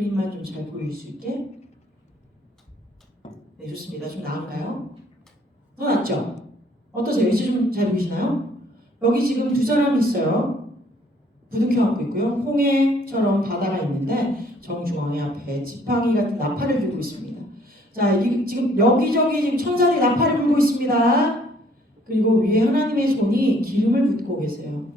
그림만 좀 잘 보일 수 있게. 네, 좋습니다. 좀 나은가요? 더 낫죠? 어떠세요? 이제 좀 잘 보이시나요? 여기 지금 두 사람이 있어요. 부둥켜 안고 있고요. 홍해처럼 바다가 있는데 정중앙에 앞에 지팡이 같은 나팔을 들고 있습니다. 자, 지금 여기저기 지금 천사들이 나팔을 불고 있습니다. 그리고 위에 하나님의 손이 기름을 붓고 계세요.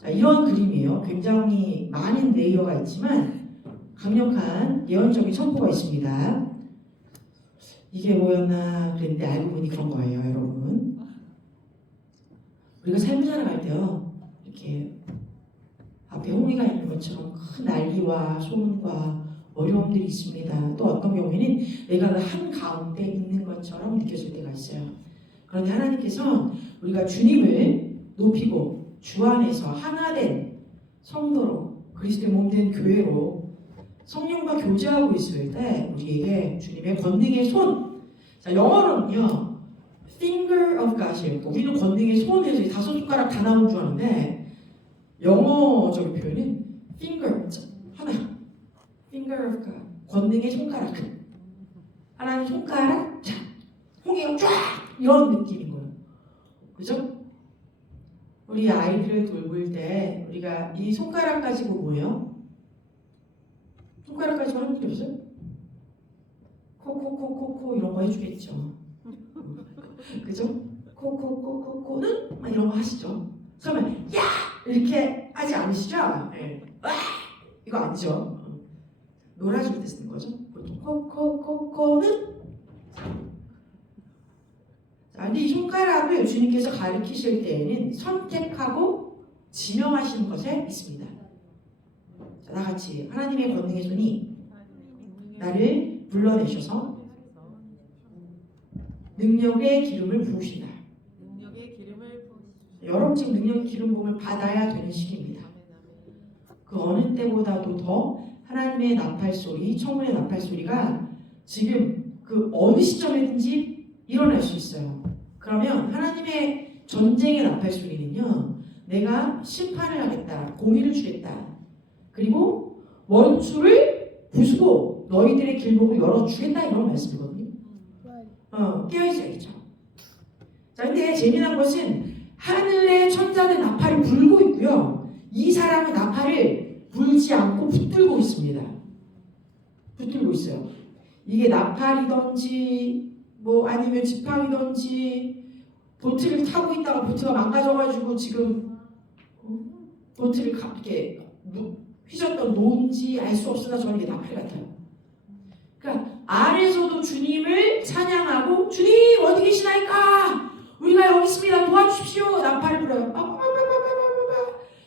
자, 이런 그림이에요. 굉장히 많은 레이어가 있지만 강력한 예언적인 선포가 있습니다. 이게 뭐였나 그랬는데 알고 보니 그런 거예요, 여러분. 우리가 삶을 살아갈 때요, 이렇게 앞에 홍해가 있는 것처럼 큰 난리와 소문과 어려움들이 있습니다. 또 어떤 경우에는 내가 그 한가운데 있는 것처럼 느껴질 때가 있어요. 그런데 하나님께서 우리가 주님을 높이고 주 안에서 하나된 성도로 그리스도의 몸된 교회로 성령과 교제하고 있을 때 우리에게 주님의 권능의 손, 자, 영어로는요 finger of God이에요. 우리는 권능의 손에서 다섯 손가락 다 나온 줄 아는데 영어적인 표현은 finger, 하나, finger of God, 권능의 손가락, 하나님 손가락, 자, 홍해가 쫙 이런 느낌인 거예요. 그죠? 우리 아이들을 돌볼 때 우리가 이 손가락 가지고 뭐예요? 손가락 가지고 하는 일이 없어요? 코코코코코 이런 거 해주겠죠. 그죠? 코코코코코는 막 이런 거 하시죠. 그러면 야 이렇게 하지 않으시죠? 네. 와 이거 아니죠. 놀아줄 때 쓰는 거죠. 보통 코코코코는. 자, 근데 이 손가락을 주님께서 가르치실 때에는 선택하고 지명하시는 것에 있습니다. 자, 다 같이 하나님의 권능의 손이 나를 불러내셔서 능력의 기름을 부으신다. 여러분 지금 능력의 기름 부음을 받아야 되는 시기입니다. 그 어느 때보다도 더 하나님의 나팔 소리, 청문의 나팔 소리가 지금 그 어느 시점에든지 일어날 수 있어요. 그러면 하나님의 전쟁의 나팔 소리는요, 내가 심판을 하겠다, 공의를 주겠다, 그리고 원수를 부수고 너희들의 길목을 열어주겠다 이런 말씀이거든요. 깨어있어야겠죠. 자, 근데 재미난 것은 하늘의 천사들 나팔을 불고 있고요. 이 사람은 나팔을 불지 않고 붙들고 있습니다. 붙들고 있어요. 이게 나팔이든지 뭐 아니면 지팡이든지 보트를 타고 있다가 보트가 망가져가지고 지금 보트를 이렇게 휘젓던 놓은지 알 수 없으나 저는 이게 나팔 같아요. 그러니까 안에서도 주님을 찬양하고 주님 어디 계시나이까? 우리가 여기 있습니다. 도와주십시오. 나팔을 불어요.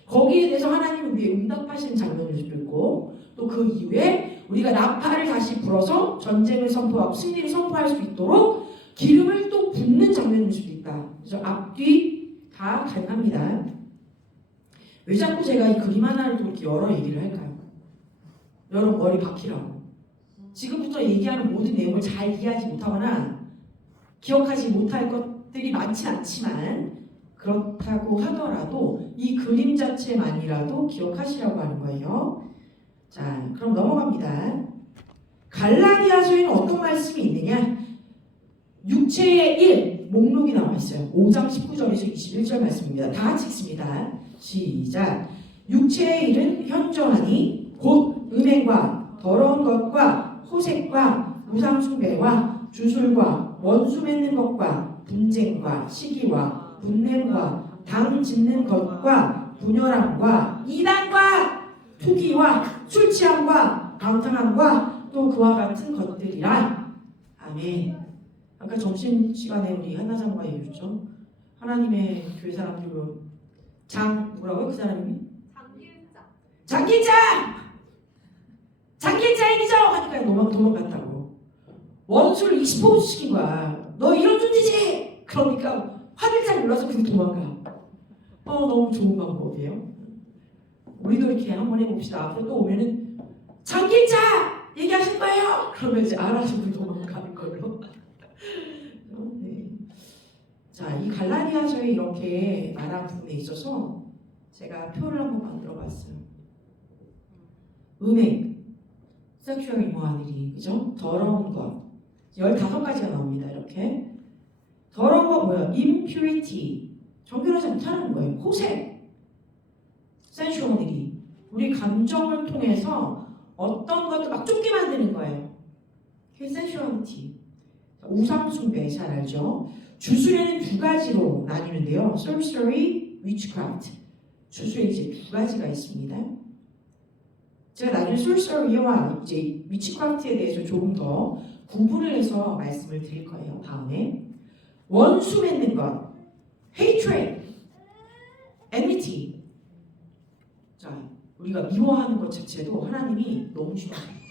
거기에 대해서 하나님은 우리의 응답하시는 장면을 있고 또 그 이후에 우리가 나팔을 다시 불어서 전쟁을 선포하고 승리를 선포할 수 있도록 기름을 또 붓는 장면일 수도 있다. 그래서 앞뒤 다 가능합니다. 왜 자꾸 제가 이 그림 하나를 또 이렇게 여러 얘기를 할까요? 여러분 머리 박히라고. 지금부터 얘기하는 모든 내용을 잘 이해하지 못하거나 기억하지 못할 것들이 많지 않지만 그렇다고 하더라도 이 그림 자체만이라도 기억하시라고 하는 거예요. 자, 그럼 넘어갑니다. 갈라디아서에는 어떤 말씀이 있느냐? 육체의 일 목록이 나와 있어요. 5장 19절에서 21절 말씀입니다. 다 같이 읽습니다. 시작. 육체의 일은 현저하니 곧 음행과 더러운 것과 호색과 우상숭배와 주술과 원수 맺는 것과 분쟁과 시기와 분냄과 당 짓는 것과 분열함과 이단과 투기와 술 취함과 방탕함과 또 그와 같은 것들이라. 아멘. 아까 점심시간에 우리 한나장과 얘기했죠. 하나님의 교회 사람들로 뭐라고요? 그 사람이? 장길자이죠 하니까 도망갔다고. 원수를 익스포즈 시킨 거야. 너 이런 존재지. 그러니까 화들짝 놀라서 그냥 도망가. 너무 좋은 방법이에요. 우리도 이렇게 한번 해봅시다. 앞으로 또 오면은 장길자 얘기하실 거예요. 그러면 이제 알아서 도망가는 걸로. 네. 자, 이 갈라디아서에 이렇게 말한 부분에 있어서 제가 표를 한번 만들어봤어요. 음행, 섹슈얼 이모하들이, 그죠? 더러운 것. 15가지가 나옵니다. 이렇게. 더러운 거 뭐예요? impurity. 정결하지 못하는 거예요. 호색. sensuality. 우리 감정을 통해서 어떤 것도 막 쫓게 만드는 거예요. 그게 sensuality. 우상숭배 잘 알죠? 주술에는 2가지로 나뉘는데요. sorcery, witchcraft. 주술에 이제 2가지가 있습니다. 제가 나중에 sorcery와 이제 witchcraft에 대해서 조금 더 구분을 해서 말씀을 드릴 거예요. 다음에 원수 맺는 것, hatred, enmity. 자, 우리가 미워하는 것 자체도 하나님이 너무 싫어해요.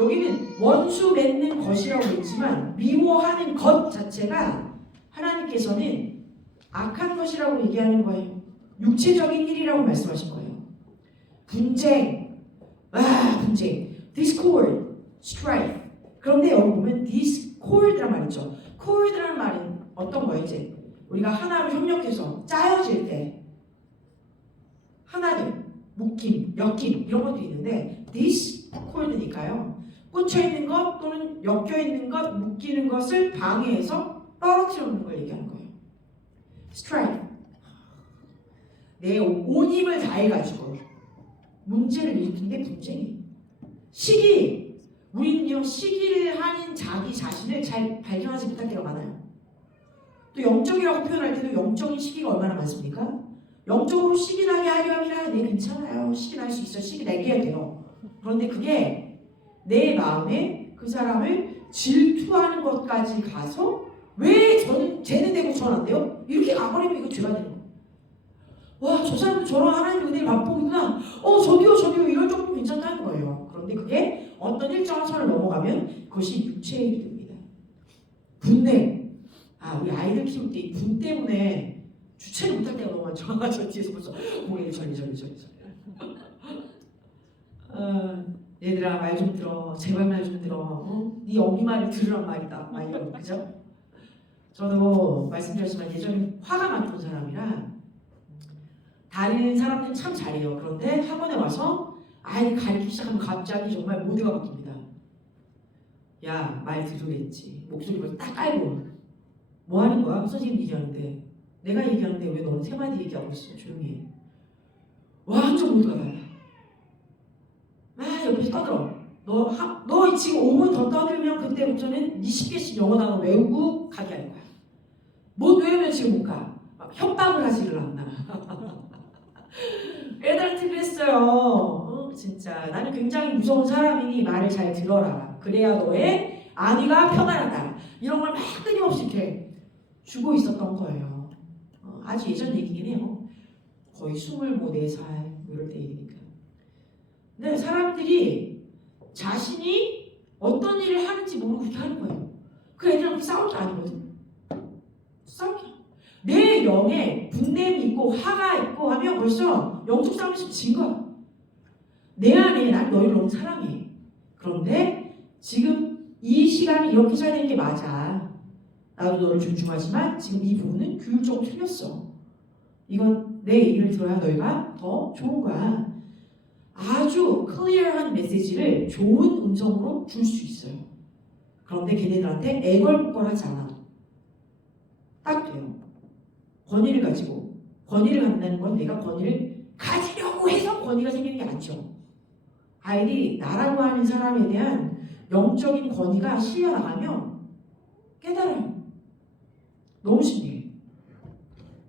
여기는 원수 맺는 것이라고 했지만 미워하는 것 자체가 하나님께서는 악한 것이라고 얘기하는 거예요. 육체적인 일이라고 말씀하신 거예요. 분쟁, 분쟁, discord, strife. 그런데 여기 보면 discord라는 말 있죠. cord라는 말은 어떤 거예요? 이제 우리가 하나로 협력해서 짜여질 때 하나는 묶임, 엮임 이런 것도 있는데 discord니까요. 꽂혀 있는 것 또는 엮여 있는 것, 묶이는 것을 방해해서 떨어뜨려 놓는 걸 얘기하는 거예요. strife. 내 온 힘을 다해가지고 문제를 일으키는 게 분쟁이에요. 시기. 우리는요, 시기를 하는 자기 자신을 잘 발견하지 못할 때가 많아요. 또 영적이라고 표현할 때도 영적인 시기가 얼마나 많습니까? 영적으로 시기 나게 하려 하면 네 괜찮아요. 시기 날 수 있어. 시기 내게 해야 돼요. 그런데 그게 내 마음에 그 사람을 질투하는 것까지 가서 왜 쟤는 되고 저는 안 돼요? 이렇게 가버리면 이거 죄가 되는 거예요. 와, 저 사람은 저런 하나님의 은혜를 맛보구나. 저기요 이럴 정도면 괜찮다는 거예요. 그런데 그게 어떤 일정한 선을 넘어가면 그것이 육체의 일이 됩니다. 분내. 우리 아이들 키울 때 이 분 때문에 주체를 못할 때가 너무 많죠. 저 뒤에서 벌써 고개를 저리. 얘들아 말 좀 들어. 제발 말 좀 들어. 네 어미 말을 들으란 말이다. 막 이런 그죠? 저도 말씀드렸지만 예전에 화가 많던 사람이라 다른 사람들은 참 잘해요. 그런데 학원에 와서 아이 가르치기 시작하면 갑자기 정말 모두가 바뀝니다. 야, 말 들으랬지. 목소리 벌써 딱 깔고 뭐 하는 거야? 선생님 얘기하는데 내가 얘기하는데 왜 너는 3마디 얘기하고 있어? 조용히 해. 완전 모두가 달라. 옆에서 떠들어. 너 지금 5분 더 떠들면 그때부터는 20개씩 영어 단어 외우고 가게 할 거야. 못 외우면 지금 못 가. 막 협박을 하지를 않나. 애들한테 그랬어요. 진짜 나는 굉장히 무서운 사람이니 말을 잘 들어라. 그래야 너의 안위가 평안하다. 이런 걸 막 끊임없이 이렇게 주고 있었던 거예요. 아주 예전 얘기긴 해요. 거의 24살 이럴 때 얘기니까. 근데 사람들이 자신이 어떤 일을 하는지 모르고 그렇게 하는 거예요. 그 애들하고 싸울 게 아니거든. 싸울 게. 내 영에 분냄이 있고 화가 있고 하면 벌써 영적 싸움에서 진 거야. 내 안에 난 너희를 너무 사랑해. 그런데 지금 이 시간이 이렇게 살야 되는 게 맞아. 나도 너를 존중하지만 지금 이 부분은 교육적으로 틀렸어. 이건 내 얘기를 들어야 너희가 더 좋은 거야. 아주 클리어한 메시지를 좋은 음성으로 줄 수 있어요. 그런데 걔네들한테 애걸복걸하지 않아도 딱 돼요. 권위를 가지고 권위를 갖는다는 건 내가 권위를 가지려고 해서 권위가 생기는 게 아니죠. 아이들이 나라고 하는 사람에 대한 영적인 권위가 실려 나가면 깨달아요. 너무 신기해.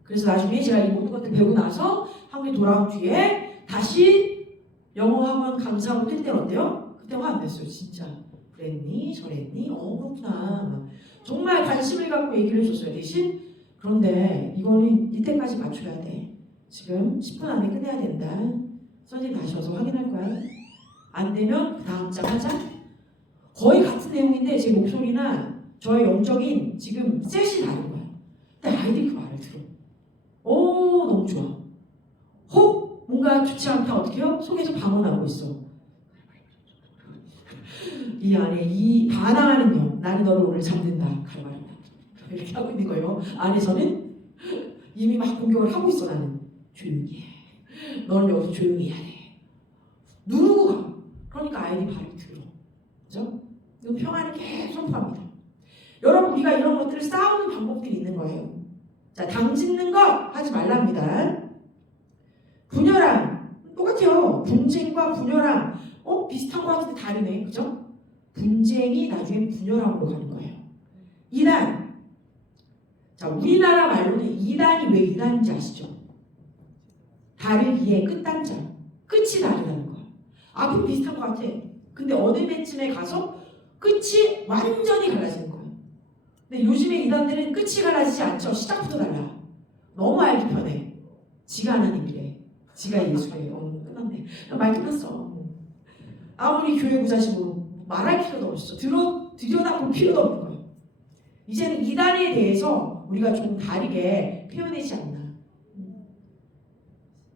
그래서 나중에 제가 이 모든 것들 배우고 나서 한국에 돌아온 뒤에 다시 영어 학원 강사하고 뛸 때는 어때요? 그때 화 안 냈어요. 진짜 그랬니? 저랬니? 그렇구나. 정말 관심을 갖고 얘기를 해줬어요. 대신 그런데 이거는 이때까지 맞춰야 돼. 지금 10분 안에 끝내야 된다. 선생님 다시 와서 확인할 거야. 안 되면 그 다음 장 하자. 거의 같은 내용인데 제 목소리나 저의 영적인 지금 셋이 다른 거야. 근데 아이들이 그 말을 들어. 너무 좋아. 혹 뭔가 좋지 않다 어떻게 해요? 속에서 방언하고 있어. 이 안에 이 반항하는 영, 나는 너를 오늘 잡는다. 갈말이다. 이렇게 하고 있는 거예요. 안에서는 이미 막 공격을 하고 있어. 나는 조용히 해. 너는 여기서 조용히 해야 돼. 누르고 가. 그러니까 아이들이 발을 들어. 그죠? 이건 평안을 계속 선포합니다. 여러분 우리가 이런 것들을 싸우는 방법들이 있는 거예요. 자, 당 짓는 것 하지 말랍니다. 분열함 똑같아요. 분쟁과 분열함 비슷한 것 같은데 다르네. 그죠? 분쟁이 나중에 분열함으로 가는 거예요. 이단. 자, 우리나라 말로는 이단이 왜 이단인지 아시죠? 다르기에 끝단자. 끝이 다르다는 거야. 앞은 비슷한 것 같아. 근데 어느 매쯤에 가서 끝이 완전히 갈라지는 거야. 근데 요즘에 이단들은 끝이 갈라지지 않죠. 시작부터 달라. 너무 알기 편해. 지가 하나님이래. 지가 예수래. 끝났네. 말 끝났어. 아무리 교회 부자시고 말할 필요도 없어. 들여다볼 필요도 없는 거예요. 이제는 이단에 대해서 우리가 좀 다르게 표현하지 않나.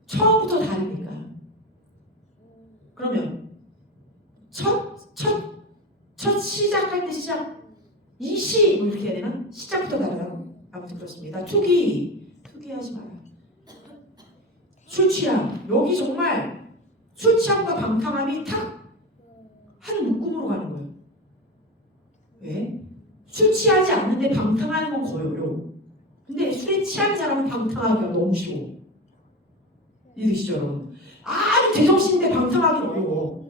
처음부터 다르니까. 그러면 첫 시작할 때 이시 뭐 이렇게 해야 되나? 시작부터 다르다고. 아무튼 그렇습니다. 투기하지 마라. 술 취함. 여기 정말 술 취함과 방탕함이 탁 한 묶음으로 가는 거예요. 왜? 술 취하지 않는데 방탕하는 건 거예요. 근데 술에 취한 사람은 방탕하기가 너무 쉬워. 이해되시죠, 여러분? 아주 제정신인데 방탕하기 어려워.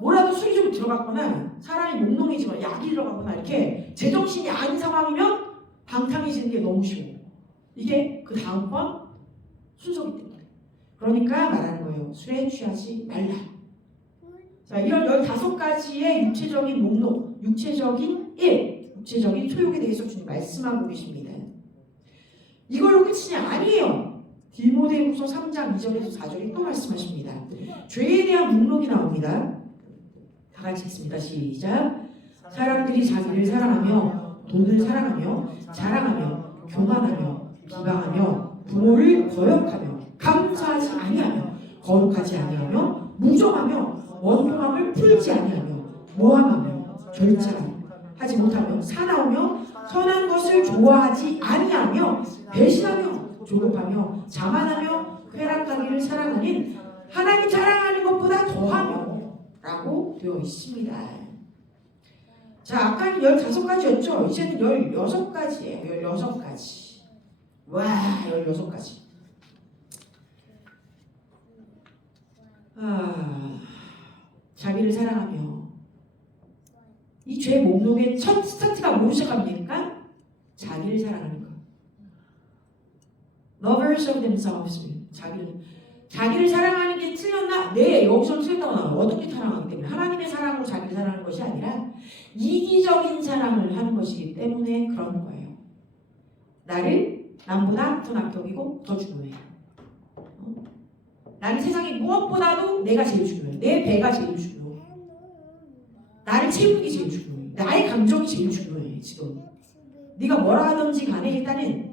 뭐라도 술이 좀 들어갔거나 사람이 몽롱해지거나 약이 들어가거나 이렇게 제정신이 아닌 상황이면 방탕해지는 게 너무 쉬워. 이게 그 다음번 순서기 때문에. 그러니까 말하는 거예요. 술에 취하지 말라. 자, 이런 15가지의 육체적인 목록, 육체적인 소욕에 대해서 주님 말씀하고 계십니다. 이걸로 끝이 아니에요. 디모데후서 3장 2절에서 4절에 또 말씀하십니다. 죄에 대한 목록이 나옵니다. 다 같이 읽습니다. 시작. 사람들이 자기를 사랑하며 돈을 사랑하며 자랑하며 교만하며 비방하며 부모를 거역하며 감사하지 아니하며 거룩하지 아니하며 무정하며 원통함을 풀지 아니하며 모함하며 절차하지 못하며 사나우며 선한 것을 좋아하지 아니하며 배신하며 조급하며 자만하며 쾌락하기를 사랑하는 하나님 사랑하는 것보다 더하며 라고 되어 있습니다. 자, 아까는 15가지였죠. 이제는 16가지예요. 16가지. 와, 16가지. 자기를 사랑하며 이 죄 목록의 첫 스타트가 뭐로 시작합니까? 자기를 사랑하는 거. Lovers of themselves. 자기를 사랑하는 게 틀렸나? 네, 여기서 틀렸다고 나와요. 어떻게 사랑하기 때문에 하나님의 사랑으로 자기를 사랑하는 것이 아니라 이기적인 사랑을 하는 것이기 때문에 그런 거예요. 나를 남보다 더 낙격이고 더 중요해. 나는 세상에 무엇보다도 내가 제일 중요해. 내 배가 제일 중요해. 나를 채우는 게 제일 중요해. 나의 감정이 제일 중요해. 지금 네가 뭐라 하든지 간에 일단은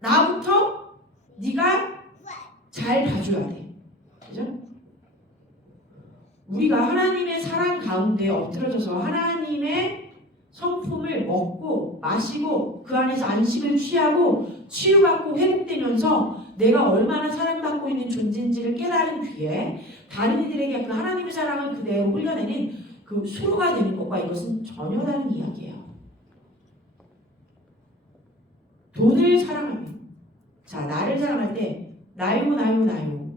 나부터 네가 잘 봐줘야 돼. 그죠? 우리가 하나님의 사랑 가운데 엎드려져서 하나님의 성품을 먹고 마시고 그 안에서 안식을 취하고 치유받고 회복되면서 내가 얼마나 사랑받고 있는 존재인지를 깨달은 뒤에 다른 이들에게 그 하나님의 사랑을 그대로 흘려내는 그 수로가 되는 것과 이것은 전혀 다른 이야기예요. 돈을 사랑하면, 자, 나를 사랑할 때 나요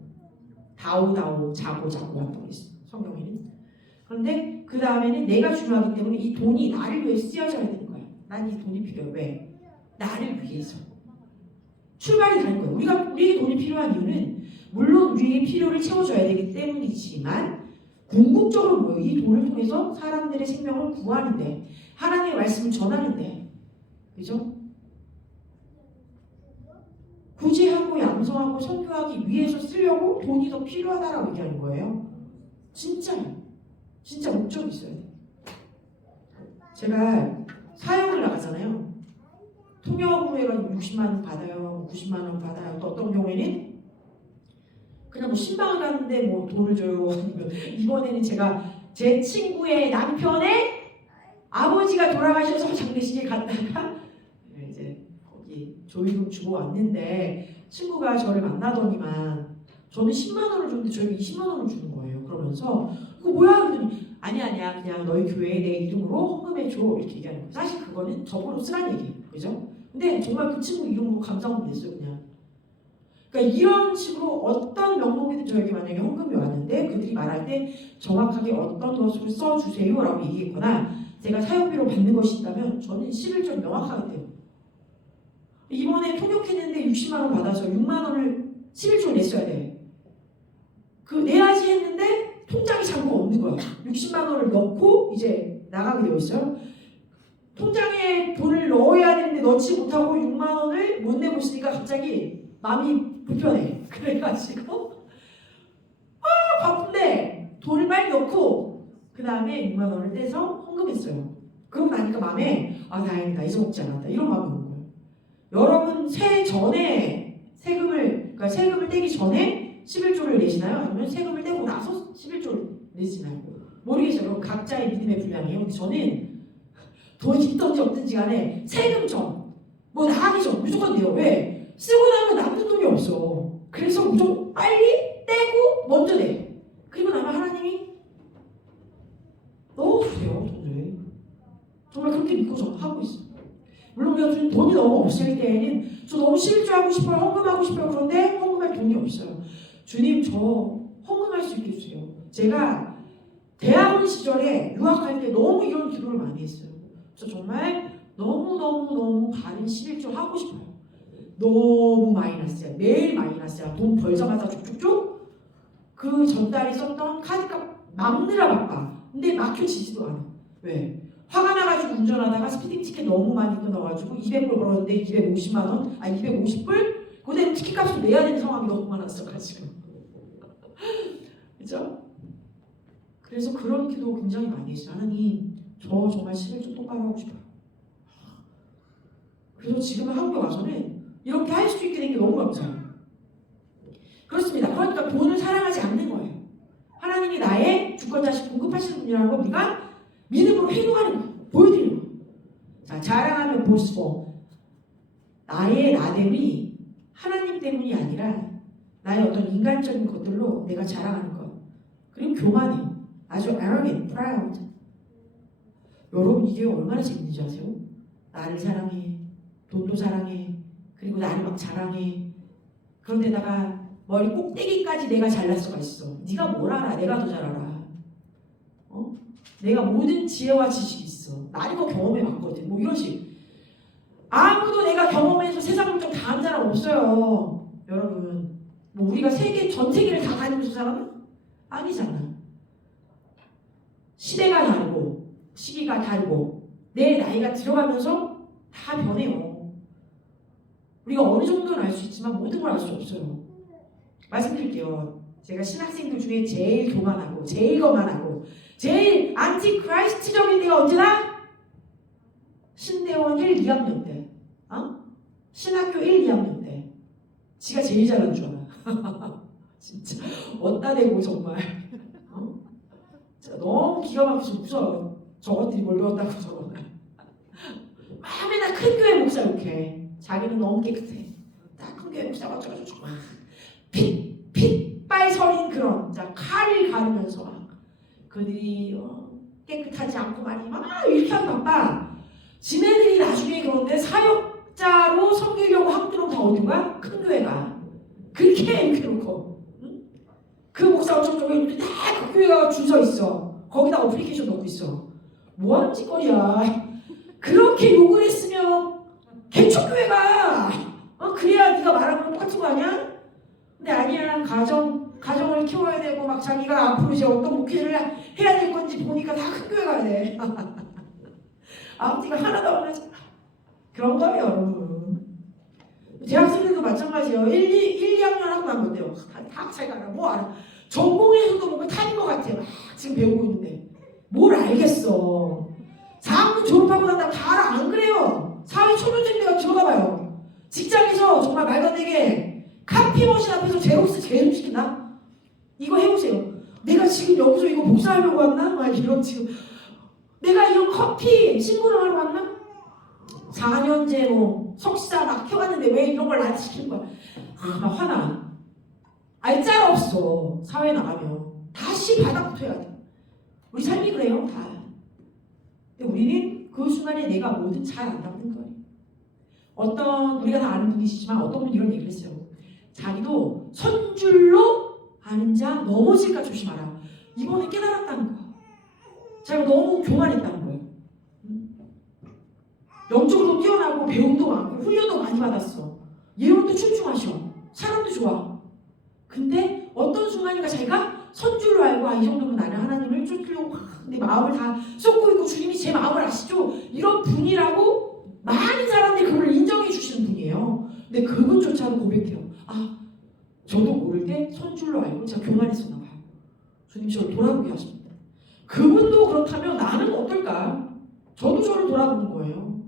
다오 자고 한다고 했어요. 성경에는. 그런데 그 다음에는 내가 중요하기 때문에 이 돈이 나를 위해 쓰여져야 되는 거예요. 난 이 돈이 필요해. 왜? 나를 위해서. 출발이 다른 거예요. 우리에게 돈이 필요한 이유는 물론 우리의 필요를 채워줘야 되기 때문이지만 궁극적으로 뭐예요? 이 돈을 통해서 사람들의 생명을 구하는데 하나님의 말씀을 전하는데, 그죠? 구제하고 양성하고 선교하기 위해서 쓰려고 돈이 더 필요하다라고 얘기하는 거예요. 진짜요. 진짜 목적이 있어야 돼요. 제가 사역을 나가잖아요. 통역으로 해가지고 60만 원 받아요. 90만 원 받아요. 또 어떤 경우에는 그냥 뭐 신방을 갔는데 뭐 돈을 줘요. 이번에는 제가 제 친구의 남편의 아버지가 돌아가셔서 장례식에 갔다가 이제 거기 조의금 주고 왔는데 친구가 저를 만나더니만 저는 10만 원을 줬는데 저에게 20만 원을 주는 거예요. 그러면서 뭐야? 그랬더니 아니야 그냥 너희 교회에 내 이름으로 헌금해줘 이렇게 얘기하는 거예요. 사실 그거는 저보로 쓰란 얘기예요. 그죠? 근데 정말 그 친구 이름으로 감사헌금 냈어요 그냥. 그러니까 이런 식으로 어떤 명목이든 저에게 만약에 헌금이 왔는데 그들이 말할 때 정확하게 어떤 것으로 써주세요 라고 얘기했거나 제가 사용비로 받는 것이 있다면 저는 11절 명확하게 돼요. 이번에 통역했는데 60만 원 받아서 6만 원을 11절 냈어야 돼. 그 내야지 했는데 통장에 잔고가 없는 거야. 60만 원을 넣고 이제 나가게 되어 있어요. 통장에 돈을 넣어야 되는데 넣지 못하고 6만 원을 못 내고 있으니까 갑자기 마음이 불편해. 그래가지고 바쁜데 돈을 빨리 넣고 그 다음에 6만 원을 떼서 헌금했어요. 그러고 나니까 마음에 다행이다 잊어먹지 않았다 이런 마음이 오는 거예요. 여러분 그러니까 세금을 떼기 전에 11조를 내시나요? 아니면 세금을 떼고 나서 11조를 내시나요? 모르겠어요. 그럼 각자의 믿음의 분량이에요. 근데 저는 돈이 있던지 없든지 간에 세금 전, 뭐 나가기 전 무조건 내요. 왜? 쓰고 나면 남는 돈이 없어. 그래서 무조건 빨리 떼고 먼저 내. 그리고 나면 하나님이 넣어주세요. 돈을. 정말 그렇게 믿고 저 하고 있어요. 물론 우리가 돈이 너무 없을 때에는 저 너무 11조 하고 싶어요. 헌금하고 싶어요. 그런데 헌금할 돈이 없어요. 주님 저 헌금할 수 있게 해주세요. 제가 대학원 시절에 유학할 때 너무 이런 기도를 많이 했어요. 저 정말 너무 바른 11조 하고 싶어요. 너무 마이너스야. 매일 마이너스야. 돈 벌자마자 쭉쭉쭉 그 전달이 썼던 카드값 막느라 바빠. 근데 막혀지지도 않아. 왜? 화가 나가지고 운전하다가 스피딩 티켓 너무 많이 끊어가지고 200불 벌었는데 250불? 그대로 티켓 값을 내야 되는 상황이 너무 많았어가지고. 그죠? 그래서 그런 기도 굉장히 많이 했어요. 하나님 저 정말 11조 똑바로 하고 싶어요. 그래서 지금은 한국에 와서는 이렇게 할 수 있게 된 게 너무 감사해요. 그렇습니다. 그러니까 돈을 사랑하지 않는 거예요. 하나님이 나의 주권자식 공급하시는 분이라는 걸 우리가 믿음으로 행동하는 거예요. 보여드리는 거예요. 자, 자랑하면 보스포. 나의 나됨이 하나님 때문이 아니라 나의 어떤 인간적인 것들로 내가 자랑하는 것. 그리고 교만해요. 아주 arrogant, proud. 여러분 이게 얼마나 재밌는지 아세요? 나를 사랑해. 돈도 사랑해. 그리고 나를 막 자랑해. 그런데다가 머리 꼭대기까지 내가 잘날 수가 있어. 네가 뭘 알아? 내가 더 잘 알아. 내가 모든 지혜와 지식이 있어. 나 이거 경험해봤거든. 뭐 이런 식. 아무도 내가 경험해서 세상 물정 다 아는 사람 없어요. 여러분. 뭐 우리가 전 세계를 다 다니면서 살아는? 아니잖아. 시대가 다르고 시기가 다르고 내 나이가 들어가면서 다 변해요. 우리가 어느 정도는 알 수 있지만 모든 걸 알 수 없어요. 말씀드릴게요. 제가 신학생들 중에 제일 교만하고 제일 거만하고 제일 안티크라이스트적인 때가 언제나 신대원 1, 2학년 때 신학교 1, 2학년 때 지가 제일 잘하는 줄 알아. 진짜 어따 대고 정말 너무 기가 막혀서 무서워. 저것들이 뭘 배웠다고 저러나. 맨날 큰 교회 목사 이렇게 자기는 너무 깨끗해. 딱 큰 교회 목사가 어쩌고저쩌고 막 핏발 서린 그런 칼을 가르면서 막 그들이 깨끗하지 않고 말이 막 이렇게 하면 바빠. 지네들이 나중에 그런데 사역자로 섬기려고 한국 들어오면 다 어디가? 큰 교회가. 그렇게 이렇게 놓고 그 목사 어쩌고저쩌고 이렇게 딱 그 교회가 줄 서 있어. 거기다 어플리케이션 넣고 있어. 뭐하는 짓거리야. 그렇게 욕을 했으면 개척교회가 그래야 네가 말하는 건 똑같은 거 아니야? 근데 아니야. 가정을 키워야 되고 막 자기가 앞으로 이제 어떤 목회를 해야 될 건지 보니까 다 큰 교회 가야 돼. 앞뒤가 하나도 안 맞아. 그런 거예요 여러분. 대학생들도 마찬가지예요. 1, 2학년 하고 나면 어때요? 다 잘 가라. 뭐 알아. 전공에서도 뭔가 타는 것 같아. 막 지금 배우고 있는데 뭘 알겠어. 4학년 졸업하고 난 다음 다 알아. 안 그래요. 사회 초년생 내가 들어가 봐요. 직장에서 정말 말도 안 되게 카피머신 앞에서 제록스 제일 시킨다? 이거 해보세요. 내가 지금 여기서 이거 복사하려고 왔나? 막 이런 지금 내가 이런 커피 신문을 하러 왔나? 4년제 뭐 석사 막 켜봤는데 왜 이런 걸 나한테 시키는 거야? 막 화나. 알짤 없어. 사회 나가면 다시 바닥부터 해야 돼. 우리 삶이 그래요, 다. 근데 우리는 그 순간에 내가 뭐든 잘 안다는 거예요. 우리가 다 아는 분이시지만 어떤 분이 이런 얘기를 했어요. 자기도 선줄로 아는 자 넘어질까 조심하라. 이번에 깨달았다는 거야. 자기가 너무 교만했다는 거예요. 영적으로 뛰어나고 배움도 많고 훈련도 많이 받았어. 예언도 출중하셔. 사람도 좋아. 근데 어떤 순간인가 자기가 선줄로 알고 이 정도면 나는 하나님을 쫓으려고 내 마음을 다 쏟고 있고 주님이 제 마음을 아시죠? 이런 분이라고 많은 사람들이 그걸 인정해 주시는 분이에요. 근데 그분조차도 고백해요. 저도 모를 때 선줄로 알고 제가 교만했었나 봐요. 주님 저를 돌아보게 하십니다. 그분도 그렇다면 나는 어떨까? 저도 저를 돌아보는 거예요.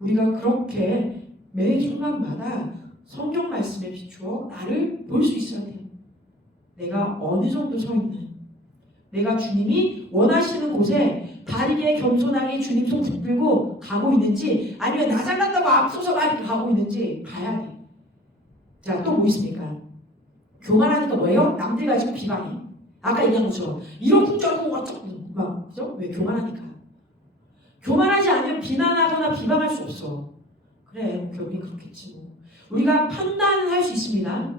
우리가 그렇게 매 순간마다 성경 말씀에 비추어 나를 볼 수 있어야 돼요. 내가 어느 정도 서 있는, 내가 주님이 원하시는 곳에 다리에 겸손하게 주님 손 붙들고 가고 있는지, 아니면 나 잘난다고 앞서서 막 이렇게 가고 있는지 봐야 돼. 자, 또 뭐 있습니까? 교만하니까 뭐예요? 남들 가지고 비방해. 아까 얘기한 것처럼 이러고 저러고 어쩌고 막, 그죠? 왜? 교만하니까. 교만하지 않으면 비난하거나 비방할 수 없어. 그래, 결국엔 그렇겠지 뭐. 우리가 판단을 할 수 있습니다.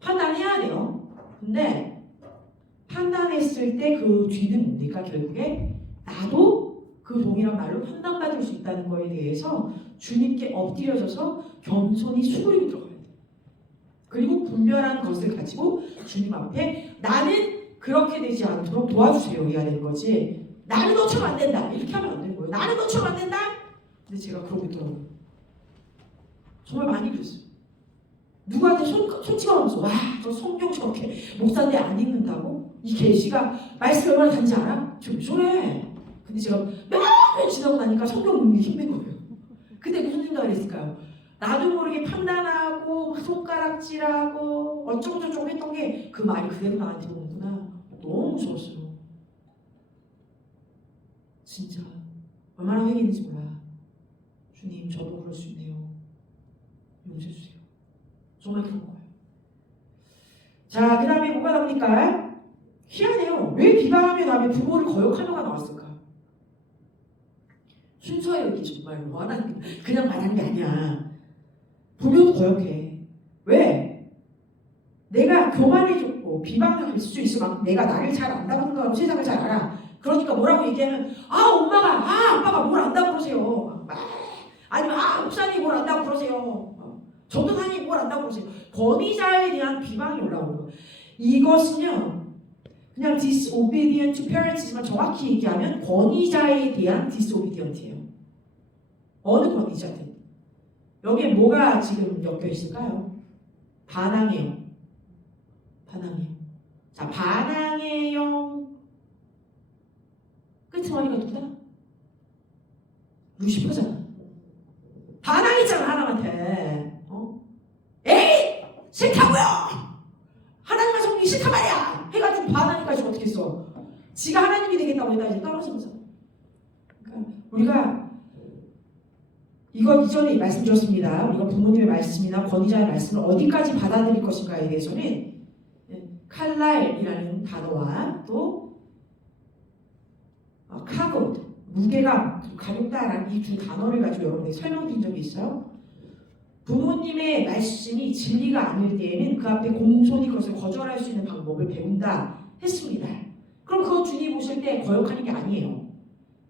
판단해야 돼요. 근데 판단했을 때 그 뒤는 뭡니까? 결국에 나도 그 동일한 말로 판단받을 수 있다는 거에 대해서 주님께 엎드려져서 겸손히 수그리고 들어가야 돼요. 그리고 분별한 것을 가지고 주님 앞에 나는 그렇게 되지 않도록 도와주세요 해야 되는 거지. 나는 너처럼 안 된다 이렇게 하면 안 되는 거예요. 나는 너처럼 안 된다. 근데 제가 그러고 있더라고요. 정말 많이 그랬어요. 누구한테 손 찍어놓으면서 와, 저 성경 저렇게 목사인데 안 읽는다고? 이 계시가 말씀 얼마나 단지 알아? 저 왜 저래? 근데 제가 몇 지나고 나니까 성경 읽는 게 힘든 거예요. 그때 무슨 생각을 했을까요? 나도 모르게 판단하고 손가락질하고 어쩌고저쩌고 했던 게 그 말이 그대로 나한테 오는구나. 너무 무서웠어요. 진짜 얼마나 회개했는지 몰라. 주님 저도 그럴 수 있네요. 용서해 주세요. 정말 그런 거예요. 자, 그 다음에 뭐가 나옵니까? 희한해요. 왜 비방하며 다음에 부모를 거역하며가 나왔을까? 순서예요. 이게 정말 원하는 그냥 말하는 게 아니야. 부모도 거역해. 왜? 내가 교만해졌고 비방할 수 있어. 내가 나를 잘 안다고 생각하고 세상을 잘 알아. 그러니까 뭐라고 얘기하면 엄마가 아빠가 뭘 안다고 그러세요. 아니면 목사님이 뭘 안다고 그러세요. 전도사님이 뭘 안다고 그러세요. 권위자에 대한 비방이 올라오는 거예요. 이것은요 그냥 disobedient to parents지만 정확히 얘기하면 권위자에 대한 disobedient예요. 어느 권위자든. 여기에 뭐가 지금 엮여 있을까요? 반항해요. 반항해요. 자, 반항해요. 끄트머리가 누구다? 루시퍼잖아. 반항했잖아 하나님한테. 에이! 싫다고요! 하나님과 성령이 싫단 말이야! 해가지고 반항해가지고 어떻게 했어? 지가 하나님이 되겠다고 했다 이제 떨어지면서. 그러니까 우리가 이거 이전에 말씀드렸습니다. 우리가 부모님의 말씀이나 권위자의 말씀을 어디까지 받아들일 것인가에 대해서는 칼날이라는 단어와 또 카고, 무게감, 가볍다라는 이 두 단어를 가지고 여러분에게 설명드린 적이 있어요. 부모님의 말씀이 진리가 아닐 때에는 그 앞에 공손히 그것을 거절할 수 있는 방법을 배운다 했습니다. 그럼 그거 주님 보실 때 거역하는 게 아니에요.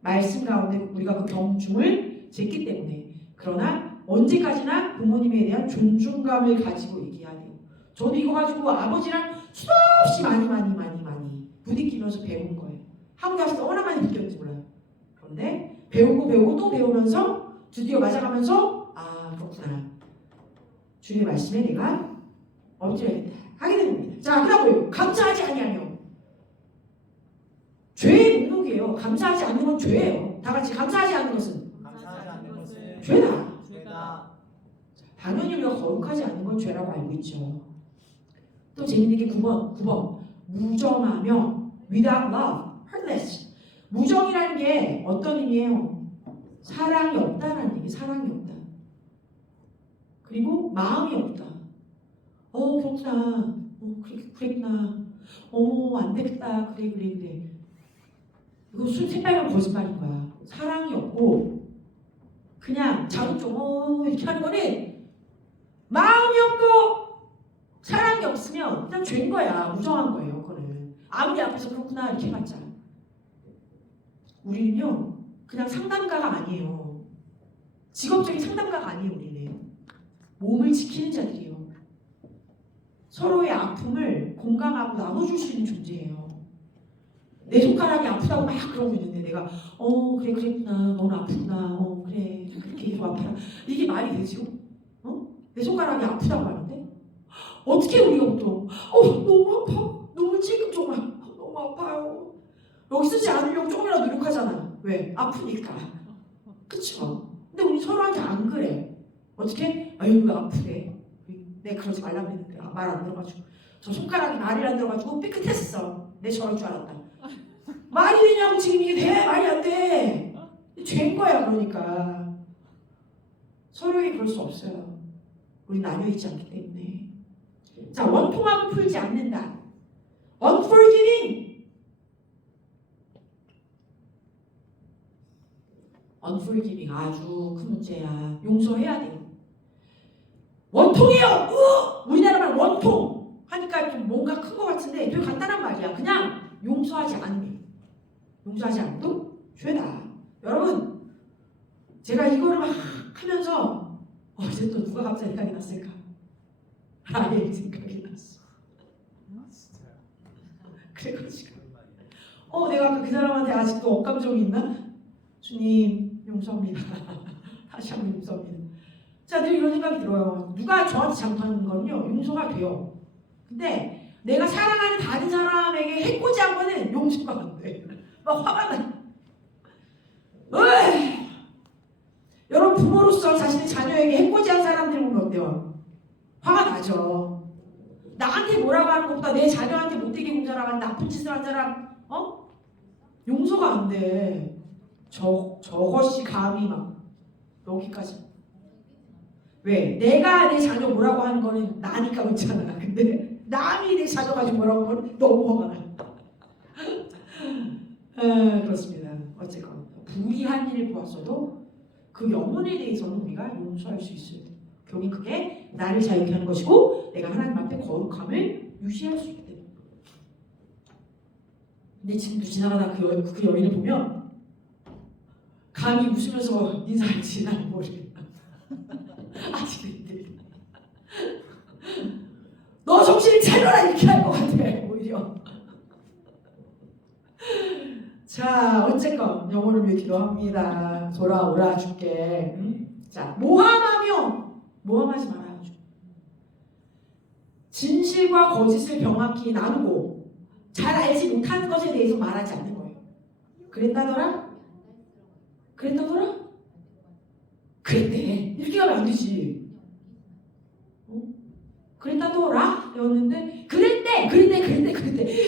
말씀 가운데 우리가 그 경중을 쟀기 때문에. 그러나 언제까지나 부모님에 대한 존중감을 가지고 얘기해야 돼요. 저도 이거 가지고 아버지랑 수없이 많이 부딪히면서 배운 거예요. 한국에 와서 얼마나 많이 느꼈는지 몰라요. 그런데 배우고 또 배우면서 드디어 맞아가면서 그렇구나. 주님의 말씀에 내가 엎드려야겠다 하게 된 겁니다. 자, 그다음에 감사하지 아니하며. 죄의 목록이에요. 감사하지 않는 건 죄예요. 다 같이 감사하지 않는 것은 죄다. 당연히 우리가 거룩하지 않는 건 죄라고 알고 있죠. 또 재밌는 게 9번 무정하며 without love, heartless. 무정이라는 게 어떤 의미예요? 사랑이 없다라는 얘기. 사랑이 없다. 그리고 마음이 없다. 그렇구나. 그랬구나. 안 되겠다. 그래. 이거 새빨간 거짓말인 거야. 사랑이 없고 그냥 자극적으로 이렇게 하는 거는 마음이 없고 사랑이 없으면 그냥 죄인 거야. 무정한 거예요. 그거는 아무리 앞에서 그렇구나 이렇게 해봤자 우리는요 그냥 상담가가 아니에요. 직업적인 상담가가 아니에요. 우리는 몸을 지키는 자들이에요. 서로의 아픔을 공감하고 나눠줄 수 있는 존재예요. 내 손가락이 아프다고 막 그러고 있는데 내가 그래 그랬구나 너는 아프구나 그래 그렇게 계속 아파라 이게 말이 되지요? 내 손가락이 아프다고 하는데 어떻게 우리가 또 너무 아파 너무 찔끔조금 너무 아파요 여기 쓰지 않으려고 조금이라도 노력하잖아. 왜? 아프니까. 그쵸? 근데 우리 서로한테 안 그래. 어떻게? 아유 아프대. 내가 그러지 말라고 했는데 말 안 들어가지고 저 손가락이 말이 안 들어가지고 삐끗했어. 내 저럴 줄 알았다. 말이 되냐고 지금 이게 돼? 말이 안 돼. 죄인 거야. 그러니까 서로에게 그럴 수 없어요. 우리 나뉘어 있지 않기 때문에. 자, 원통함을 풀지 않는다. unforgiving. unforgiving 아주 큰 문제야. 용서해야 돼요. 원통이에요. 우리나라 말 원통 하니까 좀 뭔가 큰 것 같은데 되게 간단한 말이야. 그냥 용서하지 않으면. 용서하지 않도 죄다. 여러분 제가 이거를 막 하면서 이제 또 누가 갑자기 생각이 났을까? 아예 생각이 났어. 그래가지고 내가 그 사람한테 아직도 억감정이 있나? 주님 용서합니다. 다시 한번 용서합니다. 자, 늘 이런 생각이 들어요. 누가 저한테 잘못하는 거는요 용서가 돼요. 근데 내가 사랑하는 다른 사람에게 해코지한 거는 용서가 안 돼. 막 화가 나. 여러분 부모로서 자신의 자녀에게 해코지한 사람들 보면 어때요? 화가 나죠. 나한테 뭐라고 하는 것보다 내 자녀한테 못되게 군 사람, 나쁜 짓을 한 사람, 용서가 안 돼. 저것이 감히 막 여기까지. 왜? 내가 내 자녀 뭐라고 하는 거는 나니까 괜찮아. 근데 남이 내 자녀 가지고 뭐라고 하면 너무 화가 나. 그렇습니다. 어쨌건 불의한 일을 보았어도 그 영혼에 대해서는 우리가 용서할 수 있어요. 결국 그게 나를 자유케 하는 것이고 내가 하나님 앞에 거룩함을 유지할 수 있기 때문에. 근데 지금도 지나가다 그 여인을 보면 감히 웃으면서 인사할지 난 모르겠다. 아직도 너 정신을 차려라 이렇게 할 것 같아 오히려. 자, 어쨌건 영혼을 위해 기도합니다. 돌아오라 주께. 자, 모함하지 말아야죠. 진실과 거짓을 명확히 나누고 잘 알지 못하는 것에 대해서 말하지 않는 거예요. 그랬다더라? 그랬대. 이렇게 하면 안 되지. 그랬다더라? 였는데 그랬대.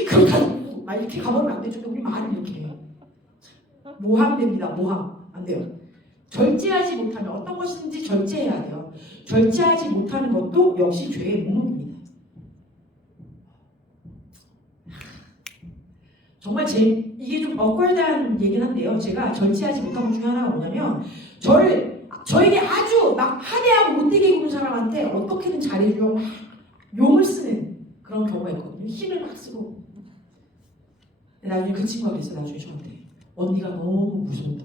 그렇다고 막 이렇게 가버리면 안 되죠. 우리 말을 이렇게 해요. 모함됩니다. 모함. 안 돼요. 절제하지 못하면 어떤 것인지 절제해야 돼요. 절제하지 못하는 것도 역시 죄의 목록입니다. 정말 이게 좀 억울한 얘기긴 한데요. 제가 절제하지 못한 것 중에 하나가 뭐냐면 저에게 아주 막 하대하고 못되게 구는 사람한테 어떻게든 잘해주려고 막 용을 쓰는 그런 경우가 있거든요. 힘을 막 쓰고. 나중에 그 친구가 그랬어요. 나중에 저한테 언니가 너무 무서웠다.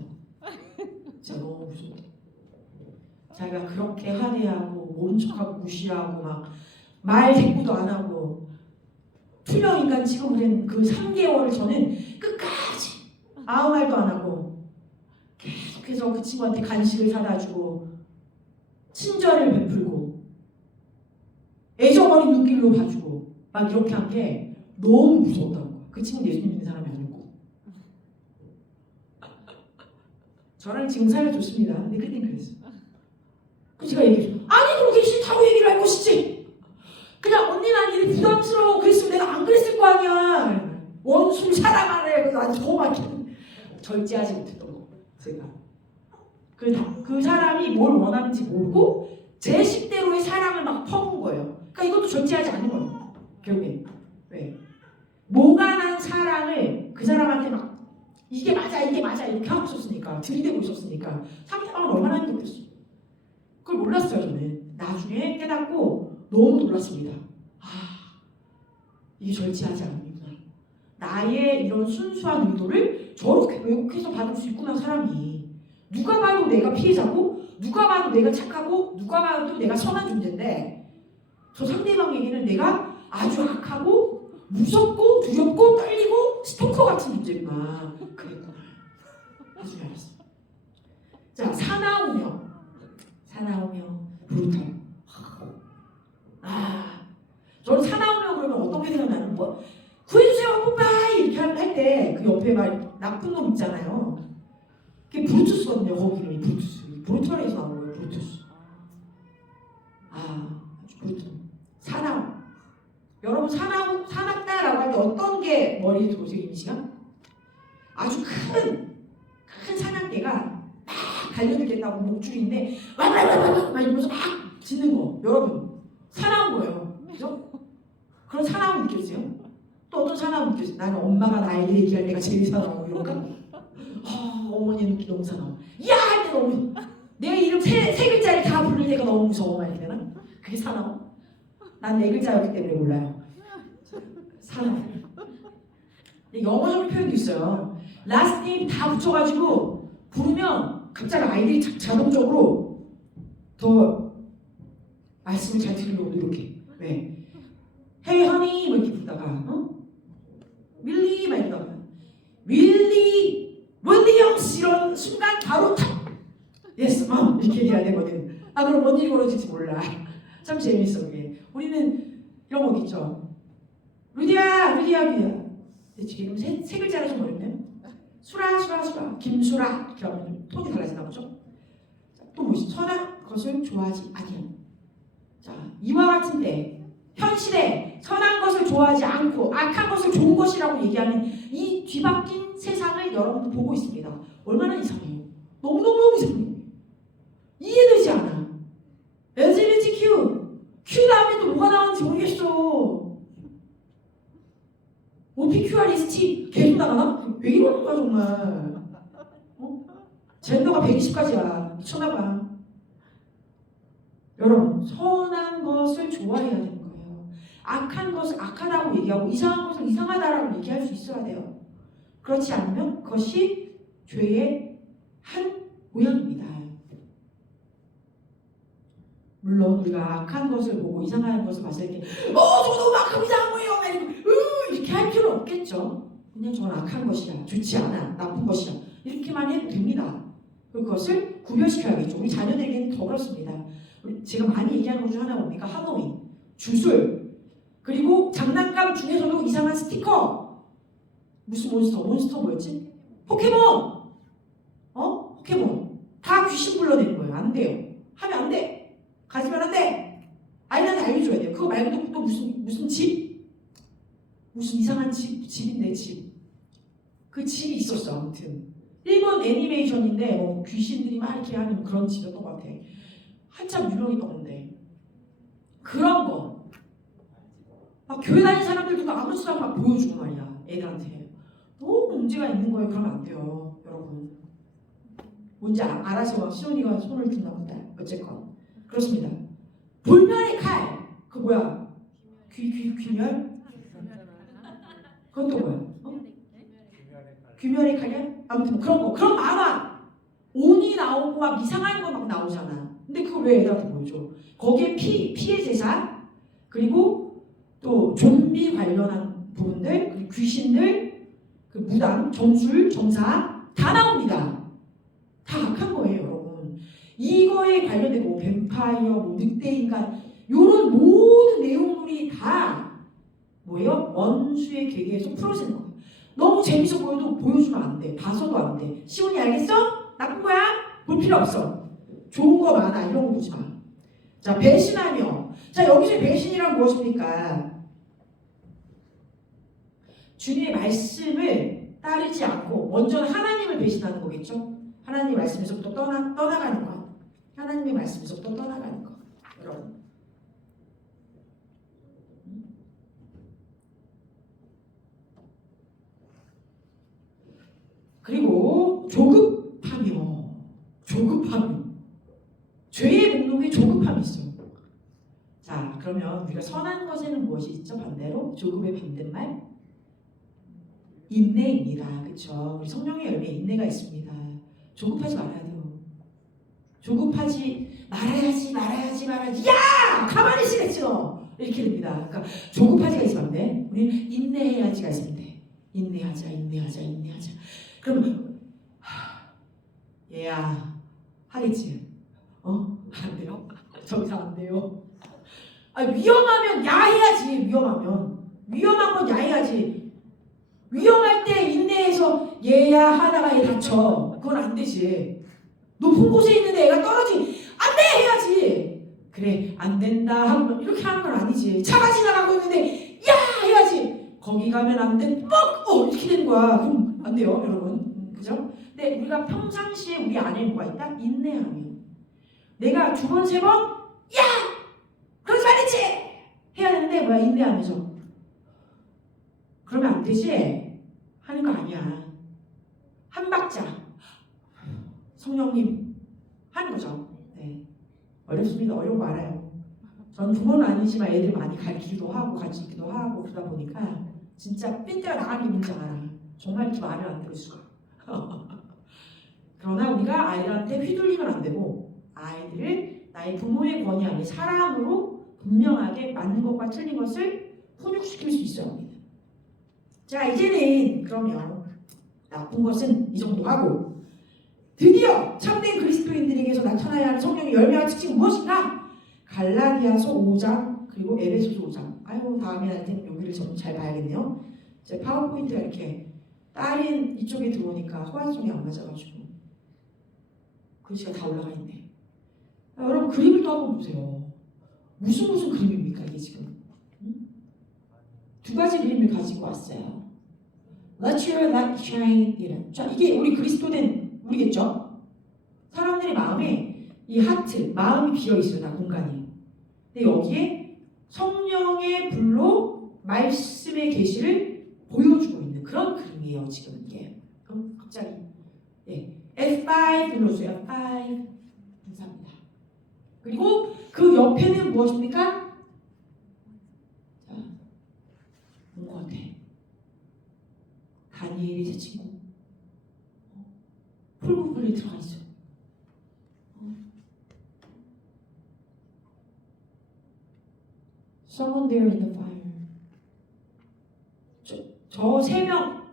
진짜 너무 무서웠다. 자기가 그렇게 하대하고 모른 척하고 무시하고 막 말 대꾸도 안 하고 투명 인간 취급을 한 그 3개월을 저는 끝까지 아무 말도 안 하고 계속해서 그 친구한테 간식을 사다 주고 친절을 베풀고 애정어린 눈길로 봐주고 막 이렇게 한 게 너무 무서웠다고. 그 친구는 예수님 믿는 사람이 아니고 저랑 지금 사이가 좋습니다. 근데 그땐 그랬어. 그 제가 얘기했죠. 아니 그렇게 싫다고 얘기를 할 것이지. 그냥 언니 난 일이 부담스러워 그랬으면 내가 안 그랬을 거 아니야. 원수를 사랑하래. 그래서 난 더 막히는 절제하지 못했던 거. 제가 그 사람이 뭘 원하는지 모르고 제 식대로의 사랑을 막 퍼본 거예요. 그러니까 이것도 절제하지 않는 거예요. 결국에 왜? 모간한 사랑을 그 사람한테 막 이게 맞아 이렇게 하고 있었으니까, 들이대고 있었으니까 상대방은 얼마나 힘들겠어. 그걸 몰랐어요. 저는 나중에 깨닫고 너무 놀랐습니다. 이게 절제하지 않는구나. 나의 이런 순수한 의도를 저렇게 왜곡해서 받을 수 있구나. 사람이 누가 봐도 내가 피해자고, 누가 봐도 내가 착하고, 누가 봐도 내가 선한 존재인데, 저 상대방에게는 내가 아주 악하고 무섭고 두렵고 떨리고 스토커 같은 존재구나. 그랬구나. 나중에 알았어. 자, 사나우며 브루탈. 저는 사나우며 그러면 어떤 게 생각나는 거? 구해주세요 뽀빠이 이렇게 할 때 그 옆에 막 나쁜 놈 있잖아요. 그게 브루투스거든요. 거기 이름이 브루투스. 브루털에서 나온 거예요. 브루투스. 아주 브루털. 사나우. 여러분 사납다라고 할 때 어떤 게 머리에 들어오세요? 이미지가? 아주 큰 사냥개가 막 달려들겠다고 목줄인데 막 이러면서 막 짖는 거. 여러분 사나운 거예요. 그죠? 그런 사나움 느꼈어요? 또 어떤 사나움 느꼈어요? 나는 엄마가 나에게 얘기할 때가 제일 사나워. 이런가? 어머니는 너무 사나워. 야! 할 때 너무 내 이름 세 글자를 다 부를 때가 너무 무서워. 막 이렇게 되나? 그게 사나워? 난 네 글자였기 때문에 몰라요. 사나워. 영어적인 표현도 있어요. last name 다 붙여가지고 부르면 갑자기 아이들이 자동적으로 더 말씀을 잘 들으려고 노력해. 왜? Hey honey 뭐 이렇게 부르다가 윌리 막 이러다가 윌리엄스 이런 순간 바로 탁 Yes mom 이렇게 얘기해야 되거든. 그럼 뭔 일이 벌어질지 몰라. 참 재밌어 그게. 우리는 이런 거 있죠. 루디야. 지금 세 글자라 좀 어렵네요. 수라 김수라 이렇게 하면 톤이 달라지나 보죠. 또 뭐 있어? 선한 것을 좋아하지 아니요. 자, 이와 같은 때 현실에 선한 것을 좋아하지 않고 악한 것을 좋은 것이라고 얘기하는 이 뒤바뀐 세상을 여러분도 보고 있습니다. 얼마나 이상해요. 너무너무 이상해요. 이해되지 않아. LGBTQ Q 다음에 또 뭐가 나오는지 모르겠어. OPQRST 계속 나가나? 왜 이러는 거야 정말. 젠더가 120까지야. 미쳤나봐. 여러분 선한 것을 좋아해야 되는 거예요. 악한 것을 악하다고 얘기하고 이상한 것을 이상하다라고 얘기할 수 있어야 돼요. 그렇지 않으면 그것이 죄의 한 모양입니다. 물론 우리가 악한 것을 보고 이상한 것을 봤을 때 저거 너무 악하고 이상한 거예요 이렇게 할 필요는 없겠죠. 그냥 저건 악한 것이야, 좋지 않아, 나쁜 것이야 이렇게만 해도 됩니다. 그리고 그것을 구별시켜야겠죠. 우리 자녀들에게는 더 그렇습니다. 제가 많이 얘기하는 것 중 하나가 뭡니까? 하노이, 주술, 그리고 장난감 중에서도 이상한 스티커. 무슨 몬스터 뭐였지? 포켓몬! 포켓몬. 다 귀신 불러내는 거예요. 안 돼요. 하면 안 돼. 가지면 안 돼. 아이한테 알려줘야 돼요. 그거 말고도 또 무슨 집? 무슨 이상한 집인데 집. 그 집이 있었어. 아무튼 일본 애니메이션인데 뭐 귀신들이 막 이렇게 하는 그런 집이었던 것 같아. 한참 유명했던 건데 그런 거 교회 다니는 사람들도 아무렇지도 않게 막 보여주고 말이야. 애들한테 너무 문제가 있는 거예요. 그러면 안 돼요. 여러분 뭔지 알아서 시온이가 손을 든다 본데 어쨌건 그렇습니다. 불멸의 칼 그 뭐야? 귀멸? 그건 또 뭐야? 귀멸의 칼이야? 아무튼 그런 거 그런 만화 온이 나오고 막 이상한 거 막 나오잖아. 근데 그걸 왜 애들한테 보여줘? 거기에 피해 제사 그리고 또 좀비 관련한 부분들 그리고 귀신들 그 무당 정술 정사 다 나옵니다. 다 악한 거예요 여러분. 이거에 관련된 뭐 뱀파이어 뭐 늑대인간 이런 모든 내용물이 다 뭐예요? 원수의 계계에서 풀어지는 거예요. 너무 재밌어 보여도 보여주면 안 돼. 봐서도 안 돼. 시온이 알겠어? 나쁜 거야? 볼 필요 없어. 좋은 거 많아. 이런 거 보지 마. 자, 배신하며. 자, 여기서 배신이란 무엇입니까? 주님의 말씀을 따르지 않고 먼저 하나님을 배신하는 거겠죠? 하나님의 말씀에서부터 떠나가는 거. 하나님의 말씀에서부터 떠나가는 거. 여러분. 그리고 조급하며 죄의 목록에 조급함이 있어. 자, 그러면 우리가 선한 것에는 무엇이 있죠? 반대로 조급의 반대말 인내입니다. 그렇죠? 우리 성령의 열매에 인내가 있습니다. 조급하지 말아야 돼요. 조급하지 말아야지. 야! 가만히 있으랬지 너! 이렇게 됩니다. 그러니까 조급하지가 있으면 안 돼. 우리는 인내해야지가 있으면 돼. 인내하자. 그러면 얘야 하겠지. 안 돼요? 정상 안 돼요. 위험하면 야 해야지. 위험한 건 야 해야지. 위험할 때 인내해서 얘야 하다가 얘 다쳐. 그건 안 되지. 높은 곳에 있는데 애가 떨어지. 안 돼 해야지. 그래 안 된다 하면 이렇게 하는 건 아니지. 차가 지나가고 있는데 야 해야지. 거기 가면 안 돼. 이렇게 되는 거야. 그럼 안 돼요 여러분. 그죠? 근데 우리가 평상시에 우리 안에 뭐가 있다? 인내함이. 내가 두 번, 세 번, 야! 그러지 말랬지! 해야 되는데 뭐야? 인내하면서. 그러면 안 되지? 하는 거 아니야. 한 박자. 성령님 하는 거죠. 네. 어렵습니다. 어려운 거 알아요. 저는 부모는 아니지만 애들 많이 가르치기도 하고 같이 있기도 하고 그러다 보니까 진짜 삔대가 나가는 게 뭔지 알아. 정말 이렇게 말을 안 들을 수가. 그러나 우리가 아이들한테 휘둘리면 안 되고 아이들을 나의 부모의 권위 안에 사랑으로 분명하게 맞는 것과 틀린 것을 훈육시킬 수 있어야 합니다. 자, 이제는 그러면 나쁜 것은 이 정도 하고 드디어 참된 그리스도인들에게서 나타나야 하는 성령의 열매와 특징은 무엇인가? 갈라디아서 5장 그리고 에베소서 5장. 다음에 할 때는 여기를 좀 잘 봐야겠네요. 제 파워포인트가 이렇게 딸인 이쪽에 들어오니까 호환성이 안 맞아가지고 글씨가 다 올라가 있네. 여러분 그림을 또 한번 보세요. 무슨 그림입니까 이게 지금? 두 가지 그림을 가지고 왔어요. Let your light shine. 이런. 자, 이게 우리 그리스도된 우리겠죠? 사람들의 마음에 이 하트, 마음이 비어 있어요, 다 공간이. 근데 여기에 성령의 불로 말씀의 계시를 보여주고 있는 그런 그림이에요, 지금 이게. 그럼 갑자기 F5 눌러주세요. F5. 감사합니다. 그리고 그 옆에는 무엇입니까? 자, 뭔 것 같아? 다니엘이 제 친구. 풀무불에 들어가 있어. Someone there in the fire. 저 세 명,